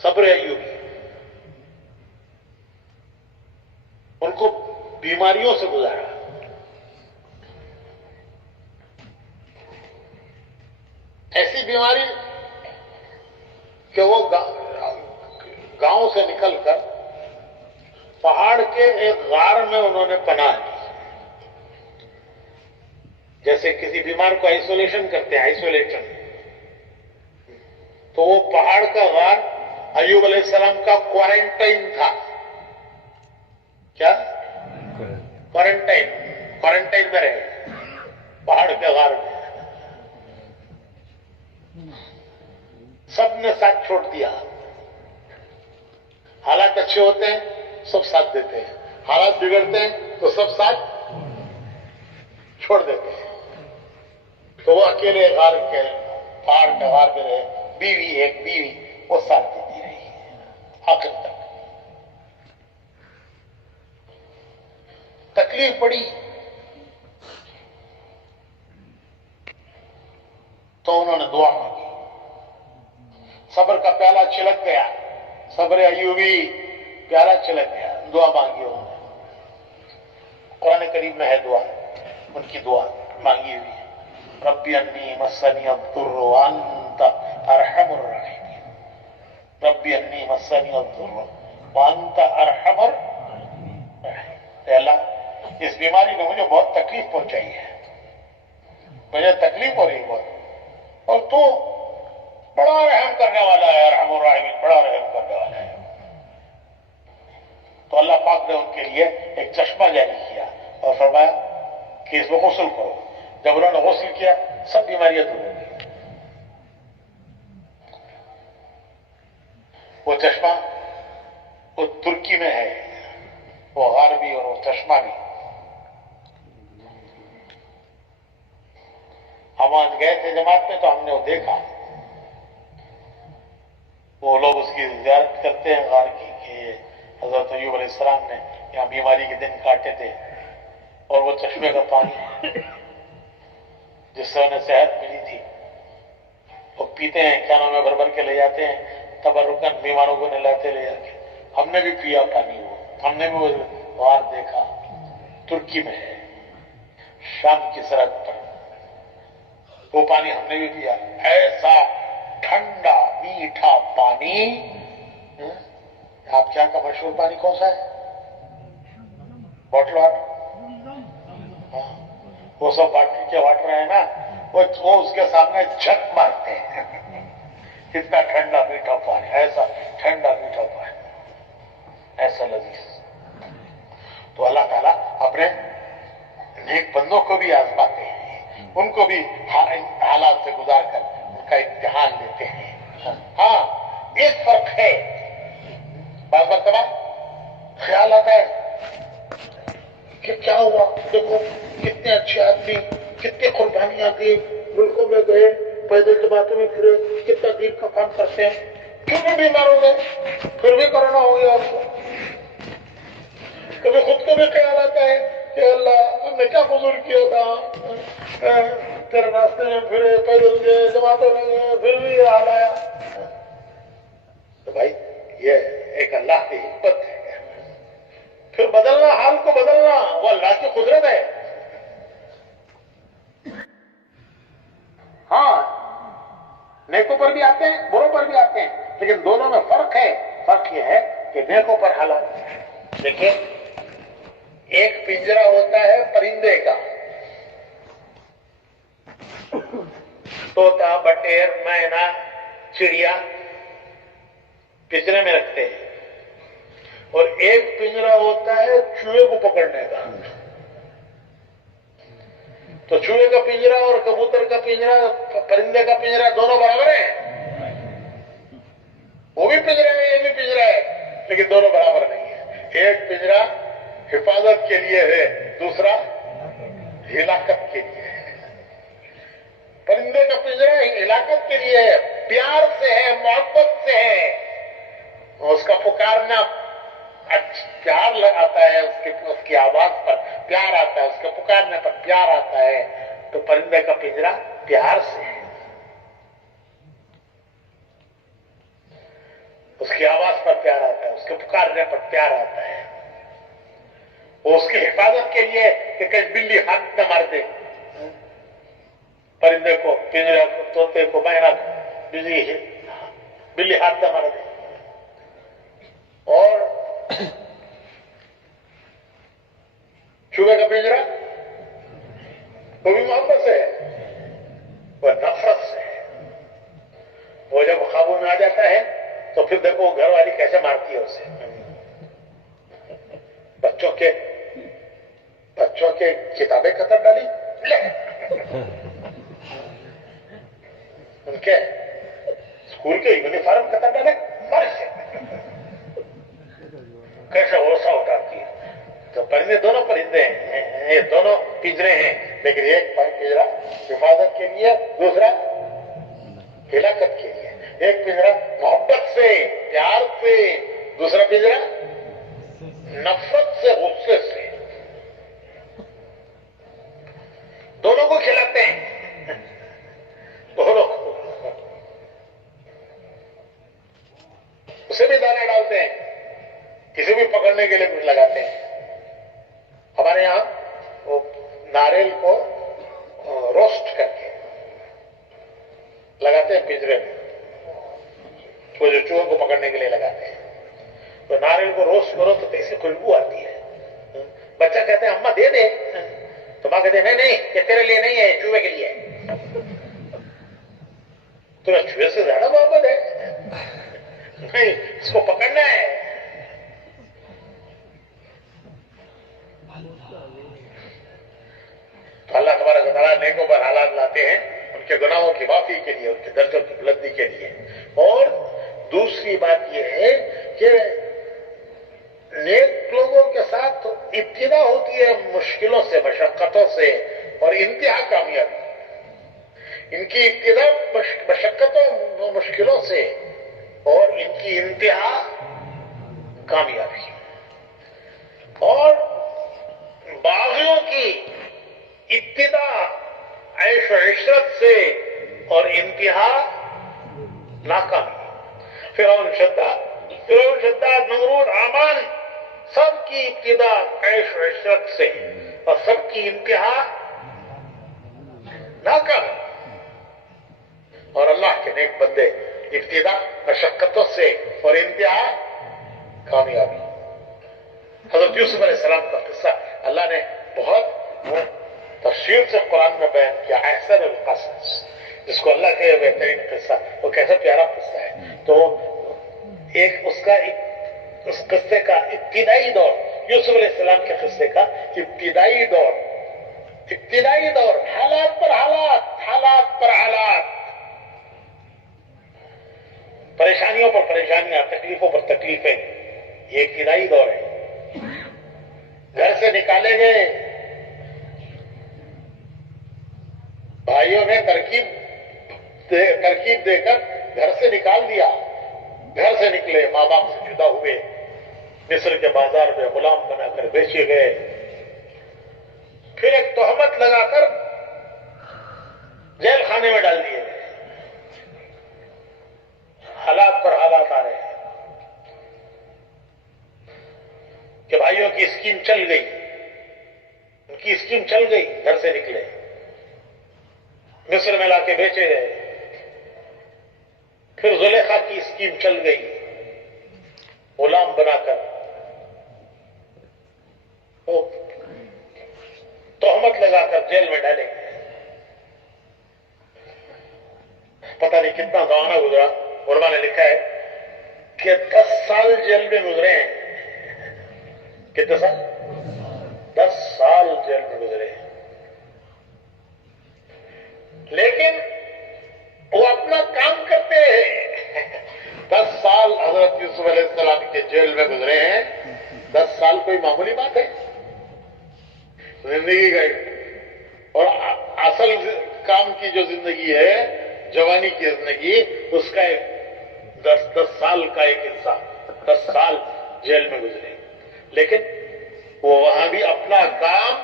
صبر ایوبی۔ ان کو بیماریوں سے گزارا، ایسی بیماری کہ وہ گاؤں سے نکل کر پہاڑ کے ایک غار میں انہوں نے پناہ لی۔ جیسے کسی بیمار کو آئسولیشن کرتے ہیں، آئسولیشن، تو وہ پہاڑ کا غار ایوب علیہ السلام کا کوارنٹائن تھا۔ کیا؟ کوارنٹائن میں رہے پہاڑ کے غار میں۔ سب نے ساتھ چھوڑ دیا، حالات اچھے ہوتے ہیں سب ساتھ دیتے ہیں، حالات بگڑتے ہیں تو سب ساتھ چھوڑ دیتے ہیں۔ تو وہ اکیلے غار کے پہاڑ کے غار میں رہے، ایک بیوی وہ ساتھ دیتی رہی آخر تک۔ تکلیف پڑی تو انہوں نے دعا مانگی، صبر کا پیالہ چھلک گیا، صبر ایوبی پیالہ چھلک گیا، دعا مانگی انہوں نے۔ قرآن کریم میں ہے دعا، ان کی دعا مانگی ہوئی ہے، ربی انی مسنی الضر وانت ارحم الراحمین، ربی انی مسنی الضر وانت ارحم الراحمین۔ اے اللہ اس بیماری نے مجھے بہت تکلیف پہنچائی ہے، مجھے تکلیف ہو رہی بہت، اور تو بڑا رحم کرنے والا ہے، ارحم الراحمین، بڑا رحم کرنے والا ہے۔ تو اللہ پاک نے ان کے لیے ایک چشمہ جاری کیا اور فرمایا کہ اس میں غسل کرو۔ جب انہوں نے غسل کیا سب بیماریاں دور ہو گئی۔ وہ چشمہ وہ ترکی میں ہے، وہ غار بھی اور وہ چشمہ بھی۔ ہم آج گئے تھے جماعت میں تو ہم نے وہ دیکھا، وہ لوگ اس کی زیارت کرتے ہیں غار کی کہ حضرت ایوب علیہ السلام نے یہاں بیماری کے دن کاٹے تھے، اور وہ چشمے کا پانی جس سے انہیں صحت ملی تھی وہ پیتے ہیں، کانوں میں بھر بھر کے لے جاتے ہیں، تبرکن بیماروں کو نہلاتے لے جا کے۔ ہم نے بھی پیا پانی، وہ ہم نے بھی وہ غار دیکھا، ترکی میں ہے، شام کی سرحد پر، وہ پانی ہم نے بھی پیا، ایسا ٹھنڈا میٹھا پانی۔ آپ کے یہاں کا مشہور پانی کون سا ہے؟ باٹل واٹر، وہ سب باٹل کے واٹر ہیں نا، وہ اس کے سامنے جھک مارتے ہیں، اتنا ٹھنڈا میٹھا پانی، ایسا ٹھنڈا میٹھا پانی، ایسا لذیذ۔ تو اللہ تعالیٰ اپنے نیک بندوں کو بھی آزماتے ہیں، ان کو بھی حالات سے گزار کر ان کا امتحان لیتے ہیں۔ ہاں ایک فرق ہے، بعض مرتبہ خیال آتا ہے کہ کیا ہوا، دیکھو کتنے اچھے آدمی، کتنے قربانیاں دی، ملکوں میں گئے، پیدل جماعتوں میں پھرے، کتنا دین کا کام کرتے ہیں، کیوں نہیں بیمار ہو گئے؟ پھر بھی کرونا ہو گیا آپ کو۔ کبھی خود کو بھی خیال آتا ہے کہ اللہ ہم نے کیا فضول کیا تھا، تیرے راستے میں پھرے، پیدل گئے، جماعتوں میں گئے، پھر بھی یہ حال آیا۔ تو بھائی یہ ایک اللہ کی حکمت ہے، پھر بدلنا، حال کو بدلنا وہ اللہ کی قدرت ہے۔ ہاں نیکوں پر بھی آتے ہیں، بروں پر بھی آتے ہیں، لیکن دونوں میں فرق ہے۔ فرق یہ ہے کہ نیکوں پر حالات، دیکھیں ایک پنجرا ہوتا ہے پرندے کا، طوطا، بٹیر، مینا، چڑیا پنجرے میں رکھتے ہیں، اور ایک پنجرا ہوتا ہے چوہے کو پکڑنے کا۔ تو چوہے کا پنجرا اور کبوتر کا پنجرا، پرندے کا پنجرا دونوں برابر ہیں، وہ بھی پنجرا ہے یہ بھی پنجرا ہے، لیکن دونوں برابر نہیں ہے۔ ایک پنجرا حفاظت کے لیے ہے، دوسرا ہلاکت کے لیے ہے۔ پرندے کا پنجرا ہلاکت کے لیے ہے، پیار سے ہے، محبت سے ہے، اس کا پکارنا پیار آتا ہے، اس کی آواز پر پیار آتا ہے، اس کے پکارنے پر پیار آتا ہے۔ تو پرندے کا پنجرا پیار سے ہے، اس کی آواز پر پیار آتا ہے، اس کے پکارنے پر پیار آتا ہے، وہ اس کی حفاظت کے لیے کہ کہیں بلی ہاتھ نہ مار دے، پرندے کو، پنجرے کو، طوطے کو، مینا کو بلی ہاتھ نہ مار دے۔ اور چوہے کا پنجرا وہ بھی محبت سے ہے، وہ نفرت سے ہے، وہ جب قابو میں آ جاتا ہے تو پھر دیکھو گھر والی کیسے مارتی ہے اسے۔ بچوں کے کتابیں قطر ڈالی، ان کے اسکول کے یونیفارم قطر ڈالے، کیسے غصہ اٹھاتی ہے۔ تو پرندے دونوں پرندے ہیں، یہ دونوں پنجرے ہیں، لیکن ایک پنجرا حفاظت کے لیے، دوسرا ہلاکت کے لیے۔ ایک پنجرا محبت سے، پیار سے، دوسرا پنجرا نفرت سے، غصے سے۔ دونوں کو کھلاتے ہیں، دونوں کو، اسے بھی دانا ڈالتے ہیں، کسی بھی پکڑنے کے لیے کچھ لگاتے ہیں۔ ہمارے یہاں وہ ناریل کو روسٹ کر کے لگاتے ہیں پنجرے میں، وہ جو چوہوں کو پکڑنے کے لیے لگاتے ہیں۔ تو ناریل کو روسٹ کرو تو کیسی خوشبو آتی ہے، بچہ کہتے ہیں اماں دے دے، تو ماں کہتے ہیں نہیں یہ تیرے لیے نہیں ہے، چوہے کے لیے ہے۔ تو چوہے سے زیادہ محبت ہے، نہیں اس کو پکڑنا ہے۔ تو اللہ تبارک و تعالیٰ نیکوں پر حالات لاتے ہیں ان کے گناہوں کی معافی کے لیے، ان کے درجوں کی بلندی کے لیے۔ اور دوسری بات یہ ہے کہ نیک لوگوں کے ساتھ ابتدا ہوتی ہے مشکلوں سے، مشقتوں سے، اور انتہا کامیابی۔ ان کی ابتدا مشقتوں مشکلوں سے، اور ان کی انتہا کامیابی. اور باغیوں کی ابتدا عیش و عشرت سے اور انتہا ناکامی. فرعون شداد نمرود حامان سب کی ابتدا عیش و عشرت سے اور سب کی انتہا ناکامی. اور اللہ کے نیک بندے ابتدا مشقتوں سے اور انتہا کامیابی. حضرت یوسف علیہ السلام کا قصہ اللہ نے بہت تفصیل سے قرآن میں بیان کیا. احسن القصص جس کو اللہ کے بہترین قصہ، وہ کیسا پیارا قصہ ہے. تو اس قصے کا ابتدائی دور، یوسف علیہ السلام کے قصے کا ابتدائی دور، حالات پر حالات، پریشانیوں پر پریشانیاں، تکلیفوں پر تکلیفیں، یہ ابتدائی دور ہے. گھر سے نکالے گئے، بھائیوں نے ترکیب دے کر گھر سے نکال دیا. گھر سے نکلے، ماں باپ سے جدا ہوئے، مصر کے بازار میں غلام بنا کر بیچے گئے. پھر ایک تہمت لگا کر جیل خانے میں ڈال دیے گئے. حالات پر حالات آ رہے ہیں کہ بھائیوں کی اسکیم چل گئی، ان کی اسکیم چل گئی. گھر سے نکلے، مصر میں لا کے بیچے گئے. پھر زلیخا کی اسکیم چل گئی، غلام بنا کر تہمت لگا کر جیل میں ڈالے گئے. پتہ نہیں کتنا زمانہ گزرا. علماء نے لکھا ہے کہ 10 سال جیل میں گزرے ہیں. کتنے سال؟ 10 سال جیل میں گزرے ہیں. لیکن وہ اپنا کام کرتے رہے. 10 سال حضرت یوسف علیہ السلام کے جیل میں گزرے ہیں. 10 سال کوئی معمولی بات ہے؟ زندگی گئی. اور اصل کام کی جو زندگی ہے، جوانی کی زندگی، اس کا ایک 10 سال کا ایک حصہ 10 سال جیل میں گزرے. لیکن وہ وہاں بھی اپنا کام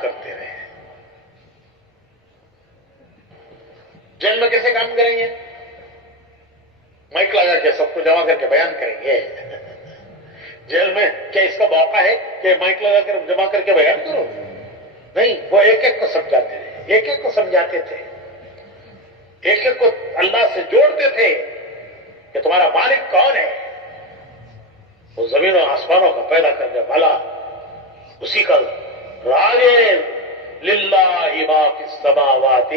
کرتے رہے. جیل میں کیسے کام کریں گے؟ مائک لگا کے سب کو جمع کر کے بیان کریں گے. جیل میں کیا اس کا موقع ہے کہ مائک لگا کر جمع کر کے بیان کرو؟ نہیں، وہ ایک ایک کو سمجھاتے رہے، ایک ایک کو سمجھاتے تھے، ایک ایک کو اللہ سے جوڑتے تھے کہ تمہارا مالک کون ہے. وہ زمین و آسمانوں کا پیدا کرنے والا، اسی کا راج للہ ما فی السماوات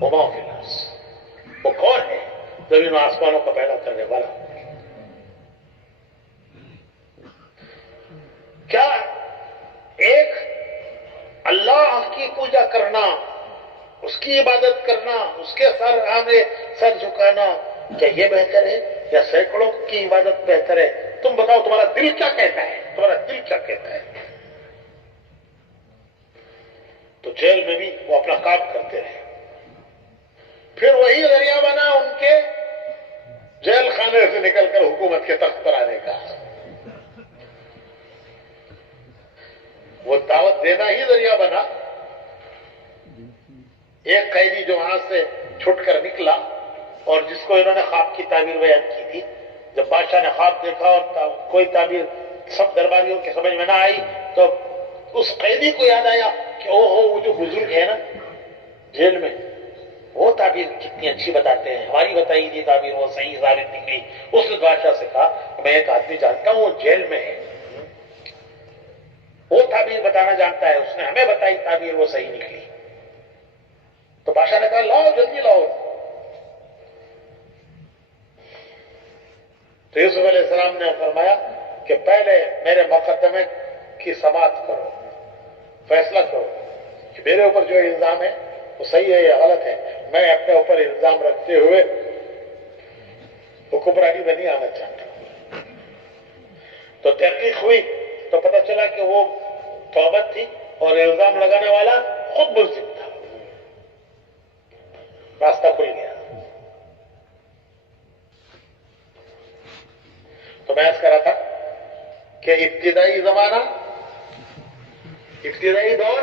وما فی الارض. وہ کون ہے؟ زمین و آسمانوں کا پیدا کرنے والا. کیا ایک اللہ کی پوجا کرنا، اس کی عبادت کرنا، اس کے آگے سر جھکانا، کیا یہ بہتر ہے یا سینکڑوں کی عبادت بہتر ہے؟ تم بتاؤ، تمہارا دل کیا کہتا ہے؟ تمہارا دل کیا کہتا ہے؟ تو جیل میں بھی وہ اپنا کام کرتے رہے. پھر وہی ذریعہ بنا ان کے جیل خانے سے نکل کر حکومت کے تخت پر آنے کا. وہ دعوت دینا ہی ذریعہ بنا. ایک قیدی جو وہاں سے چھٹ کر نکلا اور جس کو انہوں نے خواب کی تعبیر بیان کی تھی، جب بادشاہ نے خواب دیکھا اور کوئی تعبیر سب درباریوں کی سمجھ میں نہ آئی تو اس قیدی کو یاد آیا کہ وہ جو بزرگ ہے نا جیل میں، وہ تعبیر کتنی اچھی بتاتے ہیں، ہماری بتائی تھی تعبیر وہ صحیح ثابت نکلی. اس نے بادشاہ سے کہا میں ایک آدمی جانتا ہوں وہ جیل میں ہے، وہ تعبیر بتانا جانتا ہے، اس نے ہمیں بتائی تعبیر وہ صحیح نکلی. تو بادشاہ نے کہا لاؤ، جلدی لاؤ. تو یوسف علیہ السلام نے فرمایا کہ پہلے میرے مقدمے کی سماعت کرو، فیصلہ کرو کہ میرے اوپر جو الزام ہے وہ صحیح ہے یا غلط ہے. میں اپنے اوپر الزام رکھتے ہوئے حکمرانی میں نہیں آنا چاہتا. تو تحقیق ہوئی تو پتہ چلا کہ وہ توبت تھی اور الزام لگانے والا خود ملزم تھا. راستہ کھل گیا. تو میں عرض کر رہا تھا کہ ابتدائی زمانہ، ابتدائی دور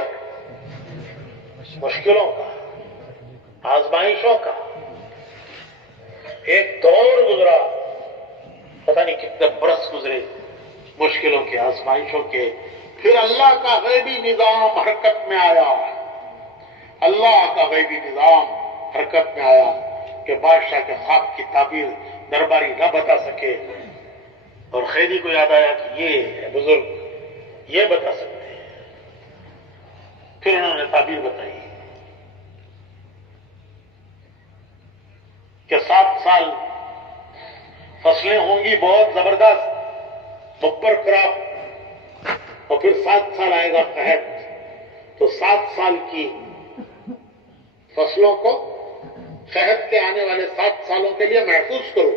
مشکلوں کا، آزمائشوں کا ایک دور گزرا، پتہ نہیں کتنے برس گزرے مشکلوں کے، آزمائشوں کے، پھر اللہ کا غیبی نظام حرکت میں آیا، اللہ کا غیبی نظام حرکت میں آیا کہ بادشاہ کے خواب کی تعبیر درباری نہ بتا سکے، اور قیدی کو یاد آیا کہ یہ بزرگ یہ بتا سکتے ہیں، پھر انہوں نے تعبیر بتائی کہ 7 سال فصلیں ہوں گی بہت زبردست بپر کراپ، اور پھر 7 سال آئے گا قحط، تو 7 سال کی فصلوں کو قحط کے آنے والے 7 سالوں کے لیے محفوظ کرو،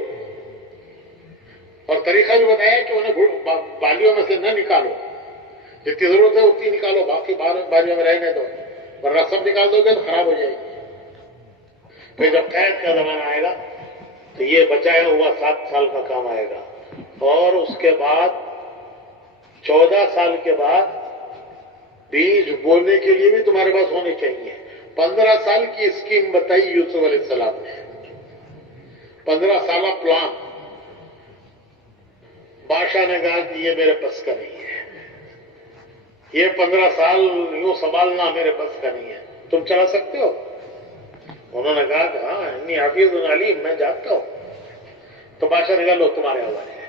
اور طریقہ بھی بتایا کہ انہیں بالیوں میں سے نہ نکالو، جتنی ضرورت ہے اتنی نکالو، باقی بالیوں میں رہنے دو، ورنہ سب نکال دو گے تو خراب ہو جائے گی۔ پھر جب قحط کا زمانہ آئے گا تو یہ بچایا ہوا 7 سال کا کام آئے گا، اور اس کے بعد 14 سال کے بعد بیج بونے کے لیے بھی تمہارے پاس ہونے چاہیے۔ 15 سال کی اسکیم بتائی یوسف علیہ السلام نے، 15 سالہ پلان۔ بادشاہ نے کہا کہ یہ میرے بس کا نہیں ہے، یہ 15 سال یوں سنبھالنا میرے بس کا نہیں ہے، تم چلا سکتے ہو؟ انہوں نے کہا کہ ہاں انی حفیظ علیم، میں جانتا ہوں۔ تو بادشاہ نے کہا لو تمہارے حوالے ہے۔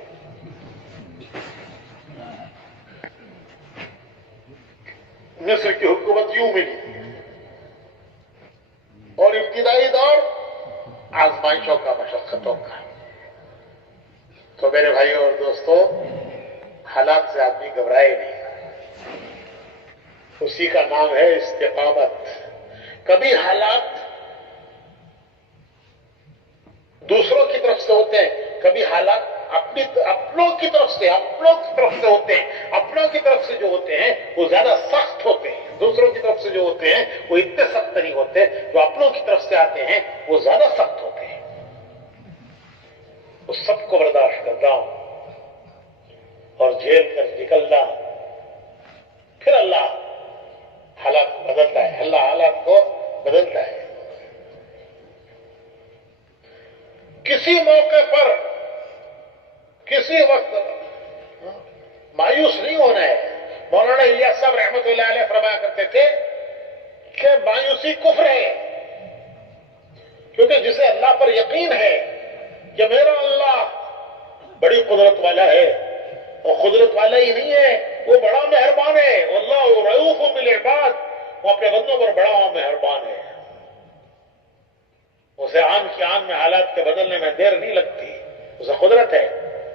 مصر کی حکومت یوں ملی، اور ابتدائی دور آزمائشوں کا، مشقتوں کا۔ تو میرے بھائیوں اور دوستو، حالات سے آدمی گھبرائے نہیں، اسی کا نام ہے استقامت۔ کبھی حالات دوسروں کی طرف سے ہوتے ہیں، کبھی حالات اپنوں کی طرف سے ہوتے ہیں۔ اپنوں کی طرف سے جو ہوتے ہیں وہ زیادہ سخت ہوتے ہیں، دوسروں کی طرف سے جو ہوتے ہیں وہ اتنے سخت نہیں ہوتے، جو اپنوں کی طرف سے آتے ہیں وہ زیادہ سخت ہوتے ہیں۔ وہ سب کو برداشت کرنا اور جھیل کر نکلنا، پھر اللہ حالات کو بدلتا ہے، اللہ حالات کو بدلتا ہے۔ کسی موقع پر، کسی وقت مایوس نہیں ہونا ہے۔ مولانا الیاس صاحب رحمۃ اللہ علیہ فرمایا کرتے تھے کہ مایوسی کفر ہے، کیونکہ جسے اللہ پر یقین ہے کہ میرا اللہ بڑی قدرت والا ہے، اور قدرت والا ہی نہیں ہے، وہ بڑا مہربان ہے، اللہ رؤوف بالعباد، وہ اپنے بندوں پر بڑا مہربان ہے، اسے آن کی آن میں حالات کے بدلنے میں دیر نہیں لگتی، اسے قدرت ہے۔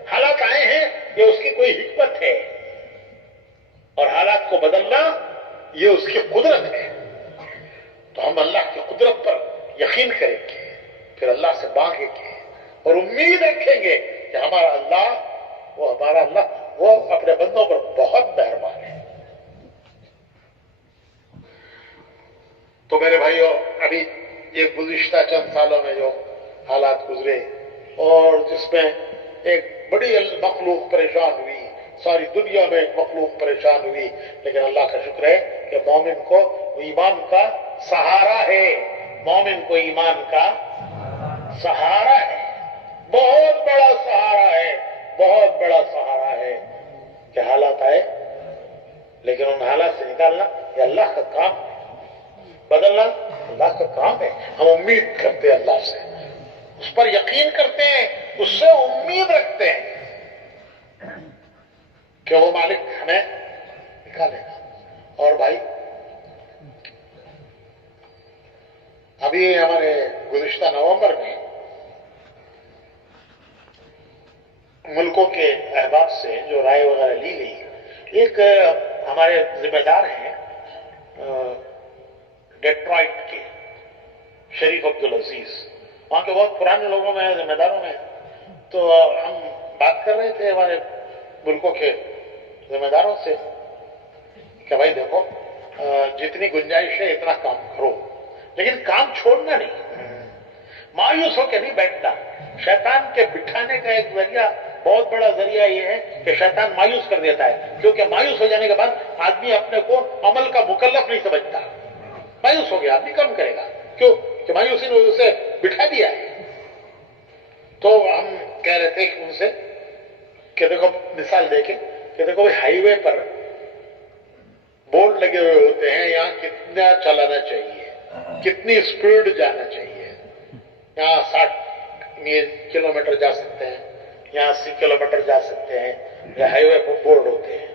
حالات آئے ہیں یہ اس کی کوئی حکمت ہے، اور حالات کو بدلنا یہ اس کی قدرت ہے۔ تو ہم اللہ کی قدرت پر یقین کریں گے، پھر اللہ سے مانگیں گے اور امید رکھیں گے کہ ہمارا اللہ وہ اپنے بندوں پر بہت مہربان ہے۔ تو میرے بھائیوں، ابھی یہ گزشتہ چند سالوں میں جو حالات گزرے اور جس میں ایک بڑی مخلوق پریشان ہوئی، ساری دنیا میں ایک مخلوق پریشان ہوئی، لیکن اللہ کا شکر ہے کہ مومن کو ایمان کا سہارا ہے، مومن کو ایمان کا سہارا ہے، بہت بڑا سہارا ہے، بہت بڑا سہارا ہے کہ حالات آئے لیکن ان حالات سے نکالنا یہ اللہ کا کام ہے، بدلنا اللہ کا کام ہے۔ ہم امید کرتے ہیں اللہ سے، اس پر یقین کرتے ہیں، اس سے امید رکھتے ہیں کہ وہ مالک ہمیں نکالے گا۔ اور بھائی، ابھی ہمارے گزشتہ نومبر میں ملکوں کے احباب سے جو رائے وغیرہ لی گئی، ایک ہمارے ذمہ دار ہیں ڈیٹرائٹ کے شریف عبدالعزیز، وہاں کے بہت پرانے لوگوں میں ذمہ داروں میں، تو ہم بات کر رہے تھے ہمارے ملکوں کے ذمہ داروں سے کہ بھائی دیکھو، جتنی گنجائش ہے اتنا کام کرو، لیکن کام چھوڑنا نہیں، مایوس ہو کے نہیں بیٹھنا۔ شیطان کے بٹھانے کا ایک ذریعہ بہت بڑا ذریعہ یہ ہے کہ شیطان مایوس کر دیتا ہے، کیونکہ مایوس ہو جانے کے بعد آدمی اپنے کو عمل کا مکلف نہیں سمجھتا. مایوس ہو گیا آدمی کم کرے گا، کیوں کہ مایوسی نے اسے بٹھا دیا ہے. تو ہم کہہ رہے تھے ان سے کہ دیکھو مثال دے کے کہ دیکھو ہائی وے پر بورڈ لگے ہوئے ہوتے ہیں یہاں کتنا چلانا چاہیے، کتنی اسپیڈ جانا چاہیے. یہاں 60 کلومیٹر جا سکتے ہیں، یہاں 80 کلومیٹر جا سکتے ہیں. یہ ہائی وے پر بورڈ ہوتے ہیں.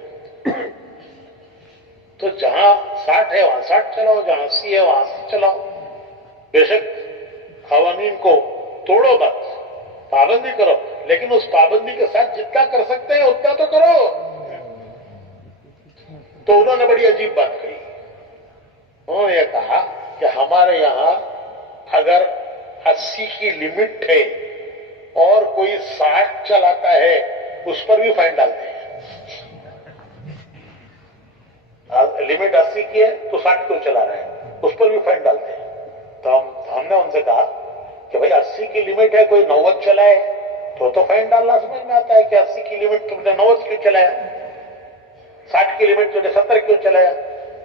تو جہاں 60 ہے وہاں 60 چلاؤ، جہاں 80 ہے وہاں 80 چلاؤ. بے شک قوانین کو توڑو بات، پابندی کرو، لیکن اس پابندی کے ساتھ جتنا کر سکتے ہیں اتنا تو کرو. تو انہوں نے بڑی عجیب بات کہی. انہوں نے یہ کہا کہ ہمارے یہاں اگر 80 کی لمٹ ہے اور کوئی 60 چلاتا ہے اس پر بھی فائن ڈالتے ہیں. لمٹ 80 کی ہے تو 60 کیوں چلا رہے ہیں، اس پر بھی فائن ڈالتے ہیں. تو ہم نے ان سے کہا کہ بھائی 80 کی لمٹ ہے، کوئی 90 چلائے تو فائن ڈالنا سمجھ میں آتا ہے کہ 80 کی لمٹ تم نے 90 کیوں چلایا، 60 کی لمٹ تم نے 70 کیوں چلایا.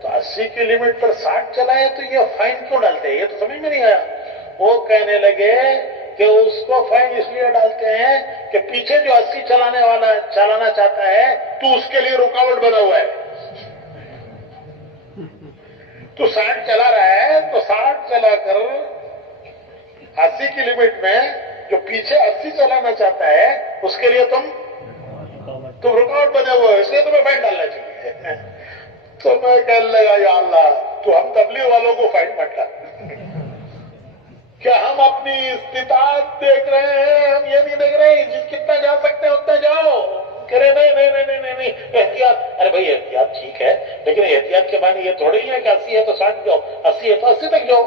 تو 80 کی لمٹ پر 60 چلائے تو یہ فائن کیوں ڈالتے ہیں، یہ تو سمجھ میں نہیں آیا. وہ کہنے لگے کہ اس کو فائن اس لیے ڈالتے ہیں کہ پیچھے جو 80 چلانے والا چلانا چاہتا ہے تو اس کے لیے رکاوٹ بنا ہوا ہے. تو 60 چلا رہا ہے تو 60 چلا کر 80 کی لمٹ میں جو پیچھے 80 چلانا چاہتا ہے اس کے لیے تم رکاوٹ بنے ہوئے ہو، اس لیے تمہیں فائن ڈالنا چاہیے. تو میں کہنے لگا یا اللہ تو ہم تبلیغ والوں کو فائن مت ڈال. کیا ہم اپنی استطاعت دیکھ رہے ہیں؟ ہم یہ نہیں دیکھ رہے جس کتنا جا سکتے ہیں اتنا جاؤ. کرے نہیں احتیاط. ارے بھائی احتیاط ٹھیک ہے، لیکن احتیاط کے معنی یہ تھوڑی ہی ہے کہ 80 ہے تو 60 جاؤ، 80 ہے تو 80 تک جاؤ.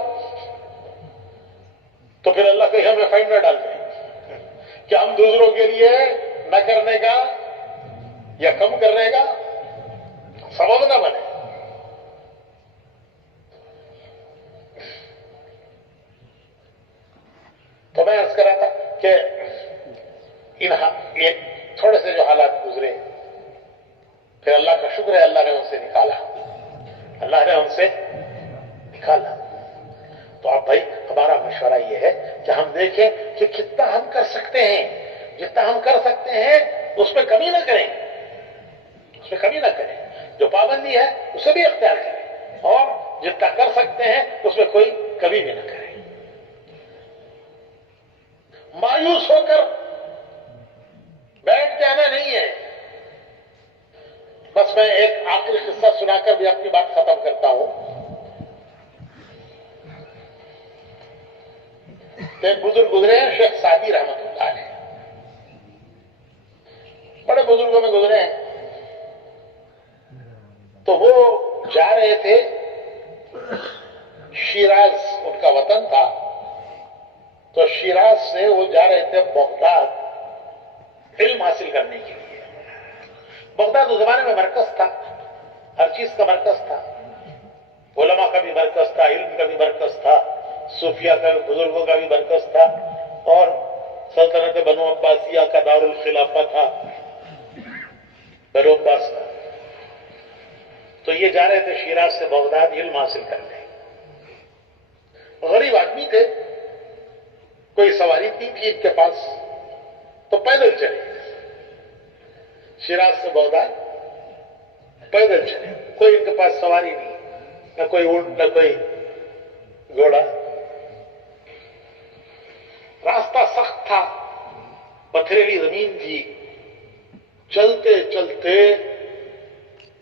تو پھر اللہ کہیں ہمیں فائن نہ ڈال دیں کہ ہم دوسروں کے لیے نہ کرنے کا یا کم کرنے کا سبب نہ بنے. تو میں عرض کر رہا تھا کہ یہ تھوڑے سے جو حالات گزرے، پھر اللہ کا شکر ہے اللہ نے ان سے نکالا، اللہ نے ان سے نکالا. تو اب بھائی ہمارا مشورہ یہ ہے کہ ہم دیکھیں کہ کتنا ہم کر سکتے ہیں، جتنا ہم کر سکتے ہیں اس میں کمی نہ کریں، اس میں کمی نہ کریں. جو پابندی ہے اسے بھی اختیار کریں، اور جتنا کر سکتے ہیں اس میں کوئی کمی بھی نہ کریں. مایوس ہو کر بیٹھ جانا نہیں ہے. بس میں ایک آخری قصہ سنا کر بھی اپنی بات ختم کرتا ہوں. ایک بزرگ گزرے ہیں شیخ سعدی رحمت اللہ علیہ، بڑے بزرگوں میں گزرے ہیں. تو وہ جا رہے تھے شیراز، ان کا وطن تھا. تو شیراز سے وہ جا رہے تھے بغداد علم حاصل کرنے کے لیے. بغداد اس زمانے میں مرکز تھا، ہر چیز کا مرکز تھا، علماء کا بھی مرکز تھا، علم کا بھی مرکز تھا، صوفیہ کا بھی، بزرگوں کا بھی مرکز تھا، اور سلطنت بنو عباسیہ کا دارالخلافہ تھا، بنو عباس کا. تو یہ جا رہے تھے شیراز سے بغداد علم حاصل کرنے. غریب آدمی تھے، کوئی سواری نہیں تھی ان کے پاس، تو پیدل چلے شیراز سے بغداد، پیدل چلے. کوئی ان کے پاس سواری نہیں، نہ کوئی اونٹ نہ کوئی گھوڑا. راستہ سخت تھا، پتھریلی زمین تھی. چلتے چلتے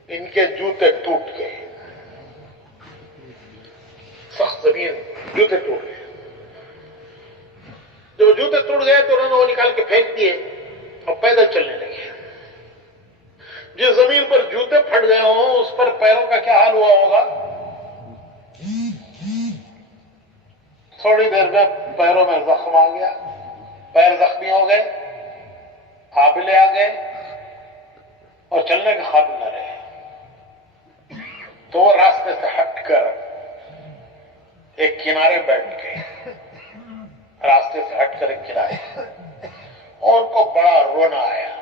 ان کے جوتے ٹوٹ گئے، سخت زمین، جوتے ٹوٹ گئے. جب جوتے ٹوٹ گئے تو انہوں نے وہ نکال کے پھینک دیے اور پیدل چلنے لگے. جس زمین پر جوتے پھٹ گئے ہوں اس پر پیروں کا کیا حال ہوا ہوگا. تھوڑی دیر میں پیروں میں زخم آ گیا، پیر زخمی ہو گئے، آبلے آ گئے اور چلنے کے قابل نہ رہے. تو وہ راستے سے ہٹ کر ایک کنارے بیٹھ گئے، راستے سے ہٹ کر ایک کنارے، اور ان کو بڑا رونا آیا.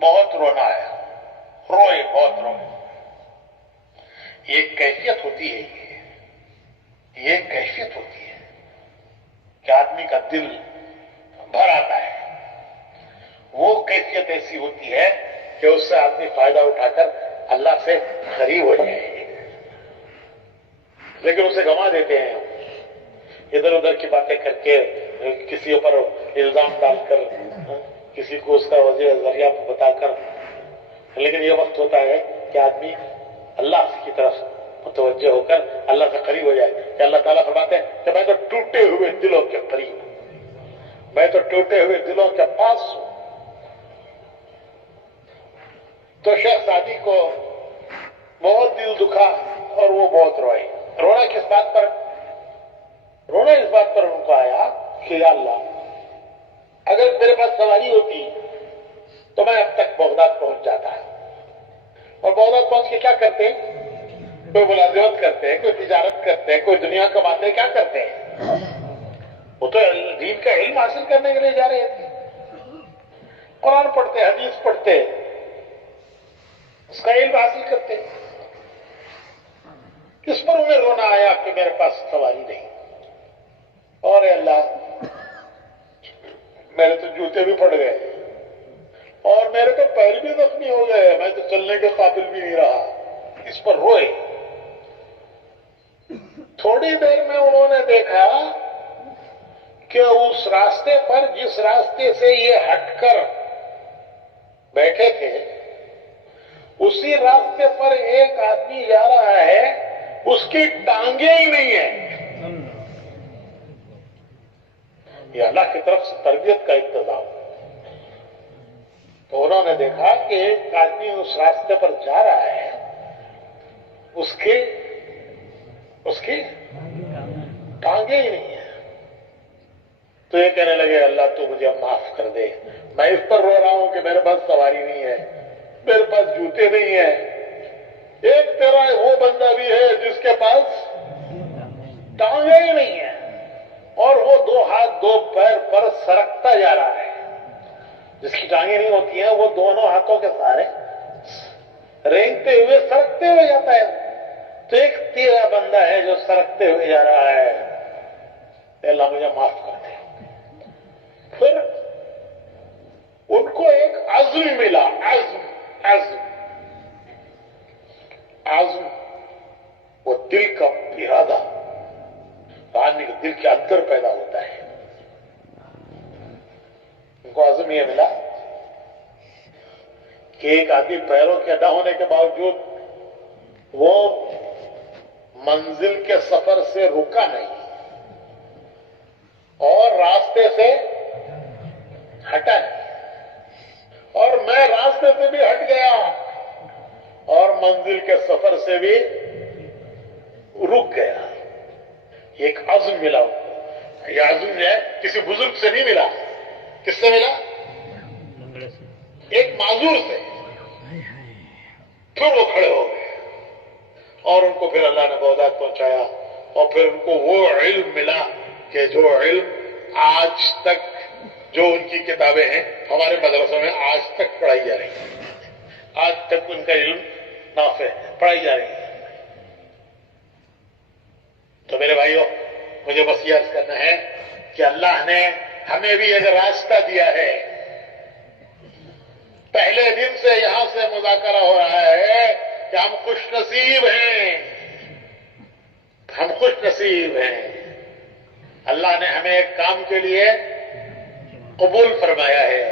بہت رونا آیا، روئے، بہت روئے۔ یہ ایک کیفیت ہوتی ہے، یہ ایک کیفیت ہوتی ہے کہ آدمی کا دل بھر آتا ہے۔ وہ کیفیت ایسی ہوتی ہے کہ اس سے آدمی فائدہ اٹھا کر اللہ سے قریب ہو جائے، لیکن اسے گنوا دیتے ہیں، ادھر ادھر کی باتیں کر کے، کسی پر الزام ڈال کر، کسی کو اس کا وجہ ذریعہ بتا کر۔ لیکن یہ وقت ہوتا ہے کہ آدمی اللہ کی طرف متوجہ ہو کر اللہ سے قریب ہو جائے، کہ اللہ تعالیٰ فرماتے ہیں کہ میں تو ٹوٹے ہوئے دلوں کے قریب ہوں، میں تو ٹوٹے ہوئے دلوں کے پاس ہوں۔ تو شیخ سعدی کو بہت دل دکھا اور وہ بہت روئے۔ رونا کس بات پر؟ رونا اس بات پر ان کو آیا کہ یا اللہ، اگر میرے پاس سواری ہوتی تو میں اب تک بغداد پہنچ جاتا، اور بغداد پہنچ کے کیا کرتے؟ کوئی ملازمت کرتے ہیں، کوئی تجارت کرتے ہیں، کوئی دنیا کماتے ہیں، کیا کرتے ہیں؟ وہ تو دین کا علم حاصل کرنے کے لیے جا رہے تھے، قرآن پڑھتے، حدیث پڑھتے، اس کا علم حاصل کرتے۔ اس پر انہیں رونا آیا کہ میرے پاس سواری نہیں، اور اے اللہ میرے تو جوتے بھی پڑ گئے اور میرے تو پیر بھی زخمی ہو گئے، میں تو چلنے کے قابل بھی نہیں رہا۔ اس پر روئے۔ تھوڑی دیر میں انہوں نے دیکھا کہ اس راستے پر جس راستے سے یہ ہٹ کر بیٹھے تھے، اسی راستے پر ایک آدمی جا رہا ہے، اس کی ٹانگیں ہی نہیں ہیں۔ یہ اللہ کی طرف سے تربیت کا انتظام۔ تو انہوں نے دیکھا کہ ایک آدمی اس راستے پر جا رہا ہے، اس کی ٹانگیں ہی نہیں ہیں۔ تو یہ کہنے لگے اللہ تو مجھے معاف کر دے، میں اس پر رو رہا ہوں کہ میرے پاس سواری نہیں ہے، میرے پاس جوتے نہیں ہیں۔ ایک تیرا وہ بندہ بھی ہے جس کے پاس ٹانگیں ہی نہیں ہیں، اور وہ دو ہاتھ دو پیر پر سرکتا جا رہا ہے۔ جس کی ٹانگیں نہیں ہوتی ہیں وہ دونوں ہاتھوں کے سہارے رینگتے ہوئے سرکتے ہوئے جاتا ہے۔ تو ایک تیرا بندہ ہے جو سرکتے ہوئے جا رہا ہے، اے اللہ مجھے معاف کر دے۔ پھر ان کو ایک عزم ملا، عزم وہ دل کا ارادہ، آدمی کے دل کے اندر پیدا ہوتا ہے۔ ان کو عزم یہ ملا کہ ایک آدمی پیروں کے نہ ہونے کے باوجود وہ منزل کے سفر سے رکا نہیں اور راستے سے ہٹا نہیں، اور میں راستے سے بھی ہٹ گیا اور منزل کے سفر سے بھی رک گیا۔ ایک عزم ملا ان کو۔ یہ عزم جو ہے کسی بزرگ سے نہیں ملا، کس سے ملا؟ ایک معذور سے۔ پھر وہ کھڑے ہو گئے اور ان کو پھر اللہ نے بغداد پہنچایا، اور پھر ان کو وہ علم ملا کہ جو علم آج تک، جو ان کی کتابیں ہیں ہمارے مدرسوں میں آج تک پڑھائی جا رہی ہیں، آج تک ان کا علم نافع پڑھائی جا رہی ہے۔ تو میرے بھائیوں، مجھے بس یہ عرض کرنا ہے کہ اللہ نے ہمیں بھی ایک راستہ دیا ہے۔ پہلے دن سے یہاں سے مذاکرہ ہو رہا ہے کہ ہم خوش نصیب ہیں، ہم خوش نصیب ہیں۔ اللہ نے ہمیں ایک کام کے لیے قبول فرمایا ہے،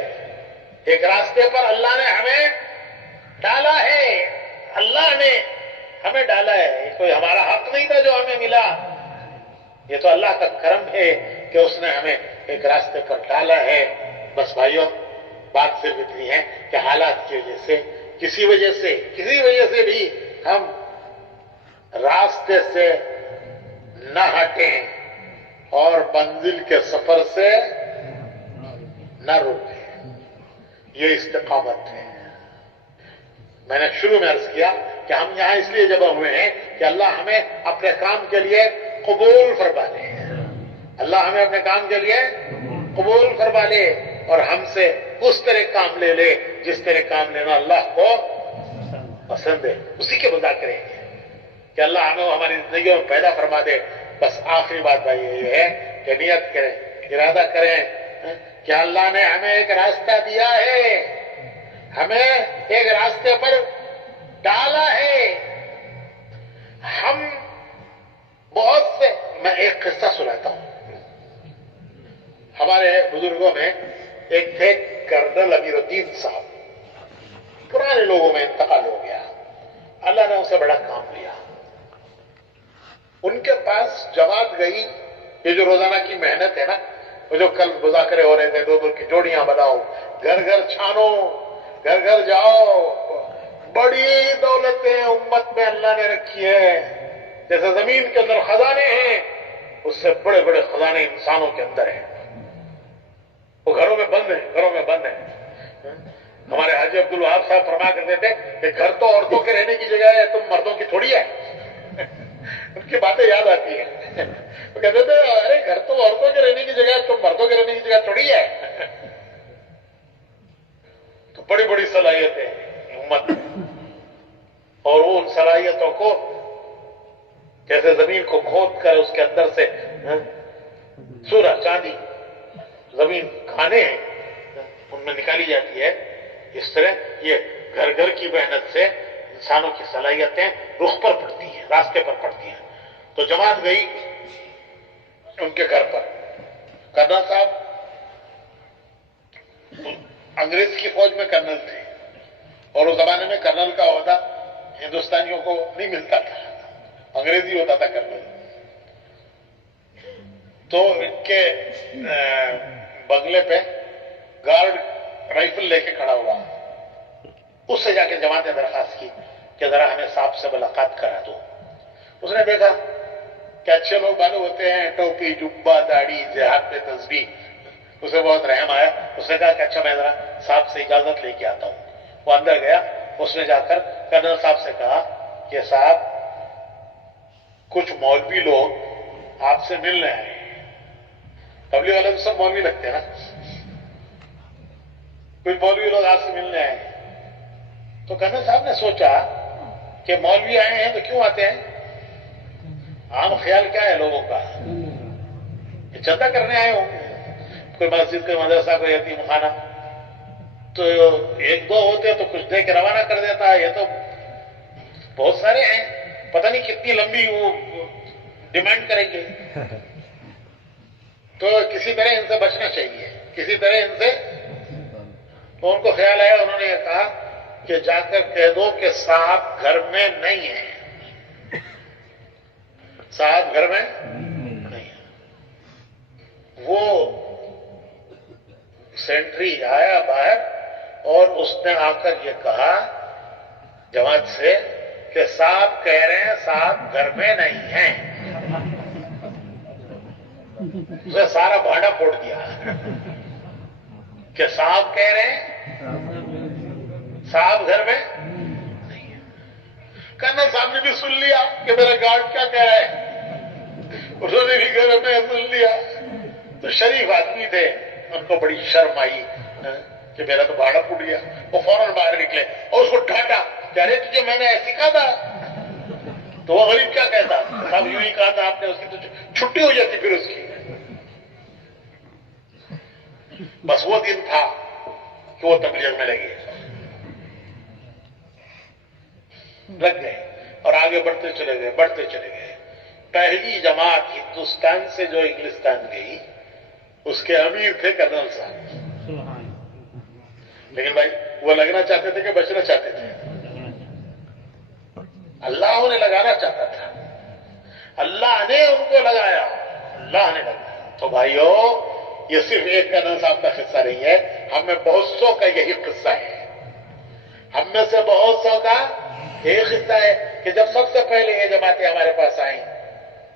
ایک راستے پر اللہ نے ہمیں ڈالا ہے، اللہ نے ہمیں ڈالا ہے۔ یہ کوئی ہمارا حق نہیں تھا جو ہمیں ملا، یہ تو اللہ کا کرم ہے کہ اس نے ہمیں ایک راستے پر ڈالا ہے۔ بس بھائیوں، بات صرف اتنی ہے کہ حالات کی وجہ سے، کسی وجہ سے بھی ہم راستے سے نہ ہٹیں اور منزل کے سفر سے نہ رکیں۔ یہ استقامت ہے۔ میں نے شروع میں عرض کیا کہ ہم یہاں اس لیے جمع ہوئے ہیں کہ اللہ ہمیں اپنے کام کے لیے قبول فرما لے، اللہ ہمیں اپنے کام کے لیے قبول فرما لے۔ اور ہم سے اس طرح کام لے لے جس طرح کام لینا اللہ کو پسند ہے، اسی کے مذاکرے ہیں کہ اللہ ہمیں ہماری زندگیوں میں پیدا فرما دے۔ بس آخری بات بھائی یہ ہے کہ نیت کریں، ارادہ کریں کہ اللہ نے ہمیں ایک راستہ دیا ہے، ہمیں ایک راستے پر ڈالا ہے۔ ہم بہت سے، میں ایک قصہ سناتا ہوں۔ ہمارے بزرگوں میں ایک تھے کرنل امیر الدین صاحب، پرانے لوگوں میں انتقال ہو گیا، اللہ نے ان سے بڑا کام لیا۔ ان کے پاس جماعت گئی، یہ جو روزانہ کی محنت ہے نا، وہ جو کل مذاکرے ہو رہے تھے، دو دو کی جوڑیاں بناؤ، گھر گھر چھانو، گھر گھر جاؤ، بڑی دولتیں امت میں اللہ نے رکھی ہے، جیسے زمین کے اندر خزانے ہیں، اس سے بڑے بڑے خزانے انسانوں کے اندر ہیں، وہ گھروں میں بند ہیں، گھروں میں بند ہیں۔ ہمارے حاجی عبدالوہاب صاحب فرمایا کرتے تھے کہ گھر تو عورتوں کے رہنے کی جگہ ہے، تم مردوں کی تھوڑی ہے۔ ان کی باتیں یاد آتی ہیں، وہ کہتے تھے ارے گھر تو عورتوں کے رہنے کی جگہ ہے، تم مردوں کے رہنے کی جگہ تھوڑی ہے۔ تو بڑی بڑی صلاحیتیں امت میں، اور وہ ان صلاحیتوں کو جیسے زمین کو کھود کر اس کے اندر سے سورہ چاندی زمین کھانے ہیں ان میں نکالی جاتی ہے، اس طرح یہ گھر گھر کی محنت سے انسانوں کی صلاحیتیں رخ پر پڑتی ہیں، راستے پر پڑتی ہیں۔ تو جماعت گئی ان کے گھر پر، کرنل صاحب انگریز کی فوج میں کرنل تھے، اور اس زمانے میں کرنل کا عہدہ ہندوستانیوں کو نہیں ملتا تھا، انگریزی ہوتا تھا کرنل۔ تو ان کے بنگلے پہ گارڈ رائفل لے کے کھڑا ہوا، اس سے جا کے جماعت نے درخواست کی کہ ذرا ہمیں صاحب سے ملاقات کرا دو۔ اس نے دیکھا کہ اچھے لوگ معلوم ہوتے ہیں، ٹوپی، جبہ، داڑھی، جہاد پہ تسبیح، اسے بہت رحم آیا۔ اس نے کہا کہ اچھا میں ذرا صاحب سے اجازت لے کے آتا ہوں۔ وہ اندر گیا، اس نے جا کر کرنل صاحب سے کہا کہ صاحب کچھ مولوی لوگ آپ سے ملنے آئے ہیں۔ تبلیغ والے تو سب مولوی لگتے ہیں نا، کچھ مولوی لوگ آپ سے ملنے آئے ہیں۔ تو کرنل صاحب نے سوچا کہ مولوی آئے ہیں تو کیوں آتے ہیں؟ عام خیال کیا ہے لوگوں کا؟ یہ چندہ کرنے آئے ہوں، کوئی مسجد، کوئی مدرسہ، کوئی یتیم خانہ، تو ایک دو ہوتے تو کچھ دے کے روانہ کر دیتا، یہ تو بہت سارے ہیں، پتہ نہیں کتنی لمبی وہ ڈیمانڈ کریں گے، تو کسی طرح ان سے بچنا چاہیے، کسی طرح ان سے۔ تو ان کو خیال آیا، انہوں نے یہ کہا کہ جا کر کہہ دو کہ صاحب گھر میں نہیں ہے، صاحب گھر میں نہیں ہے۔ وہ سینٹری آیا باہر اور اس نے آ کر یہ کہا جماعت سے کہ صاحب کہہ رہے ہیں صاحب گھر میں نہیں ہیں۔ اسے سارا بھاڑا پھوڑ دیا کہ صاحب کہہ رہے ہیں صاحب گھر میں نہیں ہے۔ کرنل صاحب نے بھی سن لیا کہ میرا گارڈ کیا کہہ رہا ہے، انہوں نے بھی گھر میں سن لیا۔ تو شریف آدمی تھے، ان کو بڑی شرم آئی کہ میرا تو بھاڑا پھوٹ گیا۔ وہ فوراً باہر نکلے اور اس کو ڈانٹا کہ ارے تجھے میں نے ایسی کہا تھا۔ تو وہ غریب کیا کہتا، صاحب یوں ہی کہا تھا آپ نے، اس کی تو چھٹی ہو جاتی پھر اس کی۔ بس وہ دن تھا کہ وہ تبلیغ میں لگ گئے اور آگے بڑھتے چلے گئے، بڑھتے چلے گئے۔ پہلی جماعت ہندوستان سے جو انگلستان گئی، اس کے امیر تھے کرنل صاحب، لیکن بھائی وہ لگنا چاہتے تھے کہ بچنا چاہتے تھے؟ اللہ انہیں لگانا چاہتا تھا، اللہ نے ان کو لگایا، اللہ نے لگایا۔ تو بھائیو، یہ صرف ایک کرنل صاحب کا قصہ نہیں ہے، ہم میں بہت سو کا یہی قصہ ہے۔ ہم میں سے بہت سو کا یہی قصہ ہے کہ جب سب سے پہلے یہ جماعتیں ہمارے پاس آئیں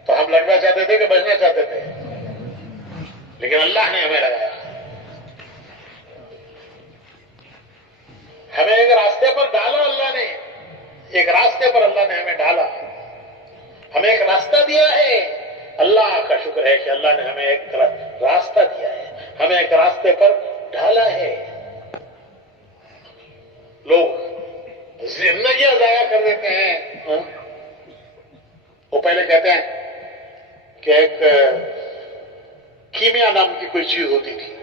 تو ہم لڑنا چاہتے تھے کہ بچنا چاہتے تھے، لیکن اللہ نے ہمیں لگایا، ہمیں ایک راستے پر ڈالا، اللہ نے ایک راستے پر اللہ نے ہمیں ڈالا، ہمیں ایک راستہ دیا ہے۔ اللہ کا شکر ہے کہ اللہ نے ہمیں ایک راستہ دیا ہے، ہمیں ایک راستے پر ڈھالا ہے. لوگ زندگیاں ضائع کر دیتے ہیں. وہ پہلے کہتے ہیں کہ ایک کیمیا نام کی کوئی چیز ہوتی تھی.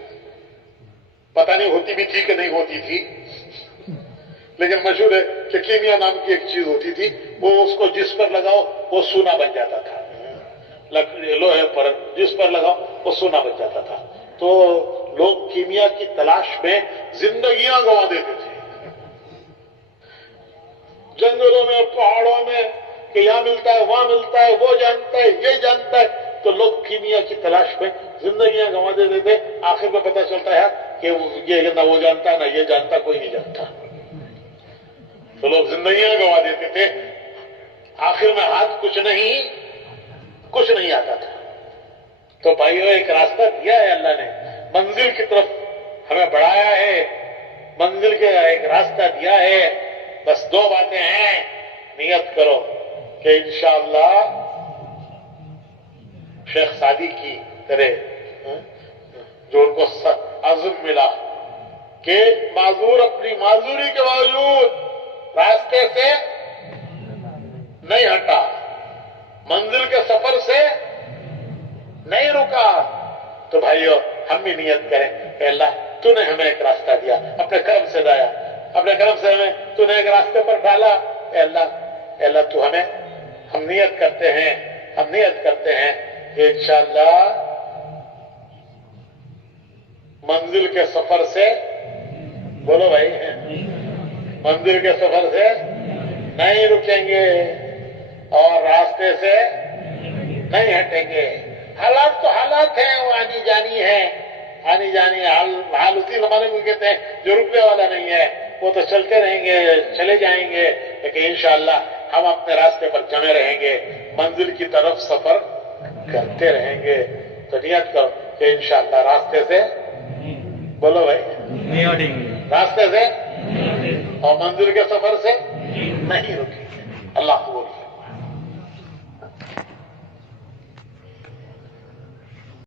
پتہ نہیں ہوتی بھی تھی کہ نہیں ہوتی تھی، لیکن مشہور ہے کہ کیمیا نام کی ایک چیز ہوتی تھی. وہ اس کو جس پر لگاؤ وہ سونا بن جاتا تھا. لوہے پر جس پر لگاؤ وہ سونا بن جاتا تھا. تو لوگ کیمیا کی تلاش میں زندگیاں گنوا دیتے تھے، جنگلوں میں، پہاڑوں میں، کہ یہاں ملتا ہے، وہاں ملتا ہے، وہ جانتا ہے، یہ جانتا ہے. تو لوگ کیمیا کی تلاش میں زندگیاں گنوا دیتے تھے. آخر میں پتہ چلتا ہے کہ یہ نہ وہ جانتا ہے، نہ یہ جانتا، کوئی نہیں جانتا. تو لوگ زندگیاں گنوا دیتے تھے. آخر میں ہاتھ کچھ نہیں آتا تھا. تو بھائیو ایک راستہ دیا ہے اللہ نے، منزل کی طرف ہمیں بڑھایا ہے، منزل کا ایک راستہ دیا ہے. بس دو باتیں ہیں، نیت کرو کہ انشاءاللہ شیخ سعدی کی طرح جو ان کو عزم ملا کہ معذور اپنی معذوری کے باوجود راستے سے نہیں ہٹا، منزل کے سفر سے نہیں رکا. تو بھائیو ہم بھی نیت کریں کہ اللہ تو نے ہمیں ایک راستہ دیا، اپنے کرم سے دایا، اپنے کرم سے ہمیں تو نے ایک راستے پر ڈالا. اے اللہ تو ہم نیت کرتے ہیں کہ انشاءاللہ منزل کے سفر سے، بولو بھائی، منزل کے سفر سے نہیں رکیں گے اور راستے سے نہیں ہٹیں گے. حالات تو حالات ہیں، وہ آنی جانی ہے. حال اسی زمانے کو کہتے ہیں جو رکنے والا نہیں ہے. وہ تو چلتے رہیں گے، چلے جائیں گے، لیکن انشاءاللہ ہم اپنے راستے پر جمے رہیں گے، منزل کی طرف سفر کرتے رہیں گے. تو نیت کرو کہ انشاءاللہ راستے سے، بولو بھائی، راستے سے اور منزل کے سفر سے نہیں رکیں گے. اللہ قبول کرے.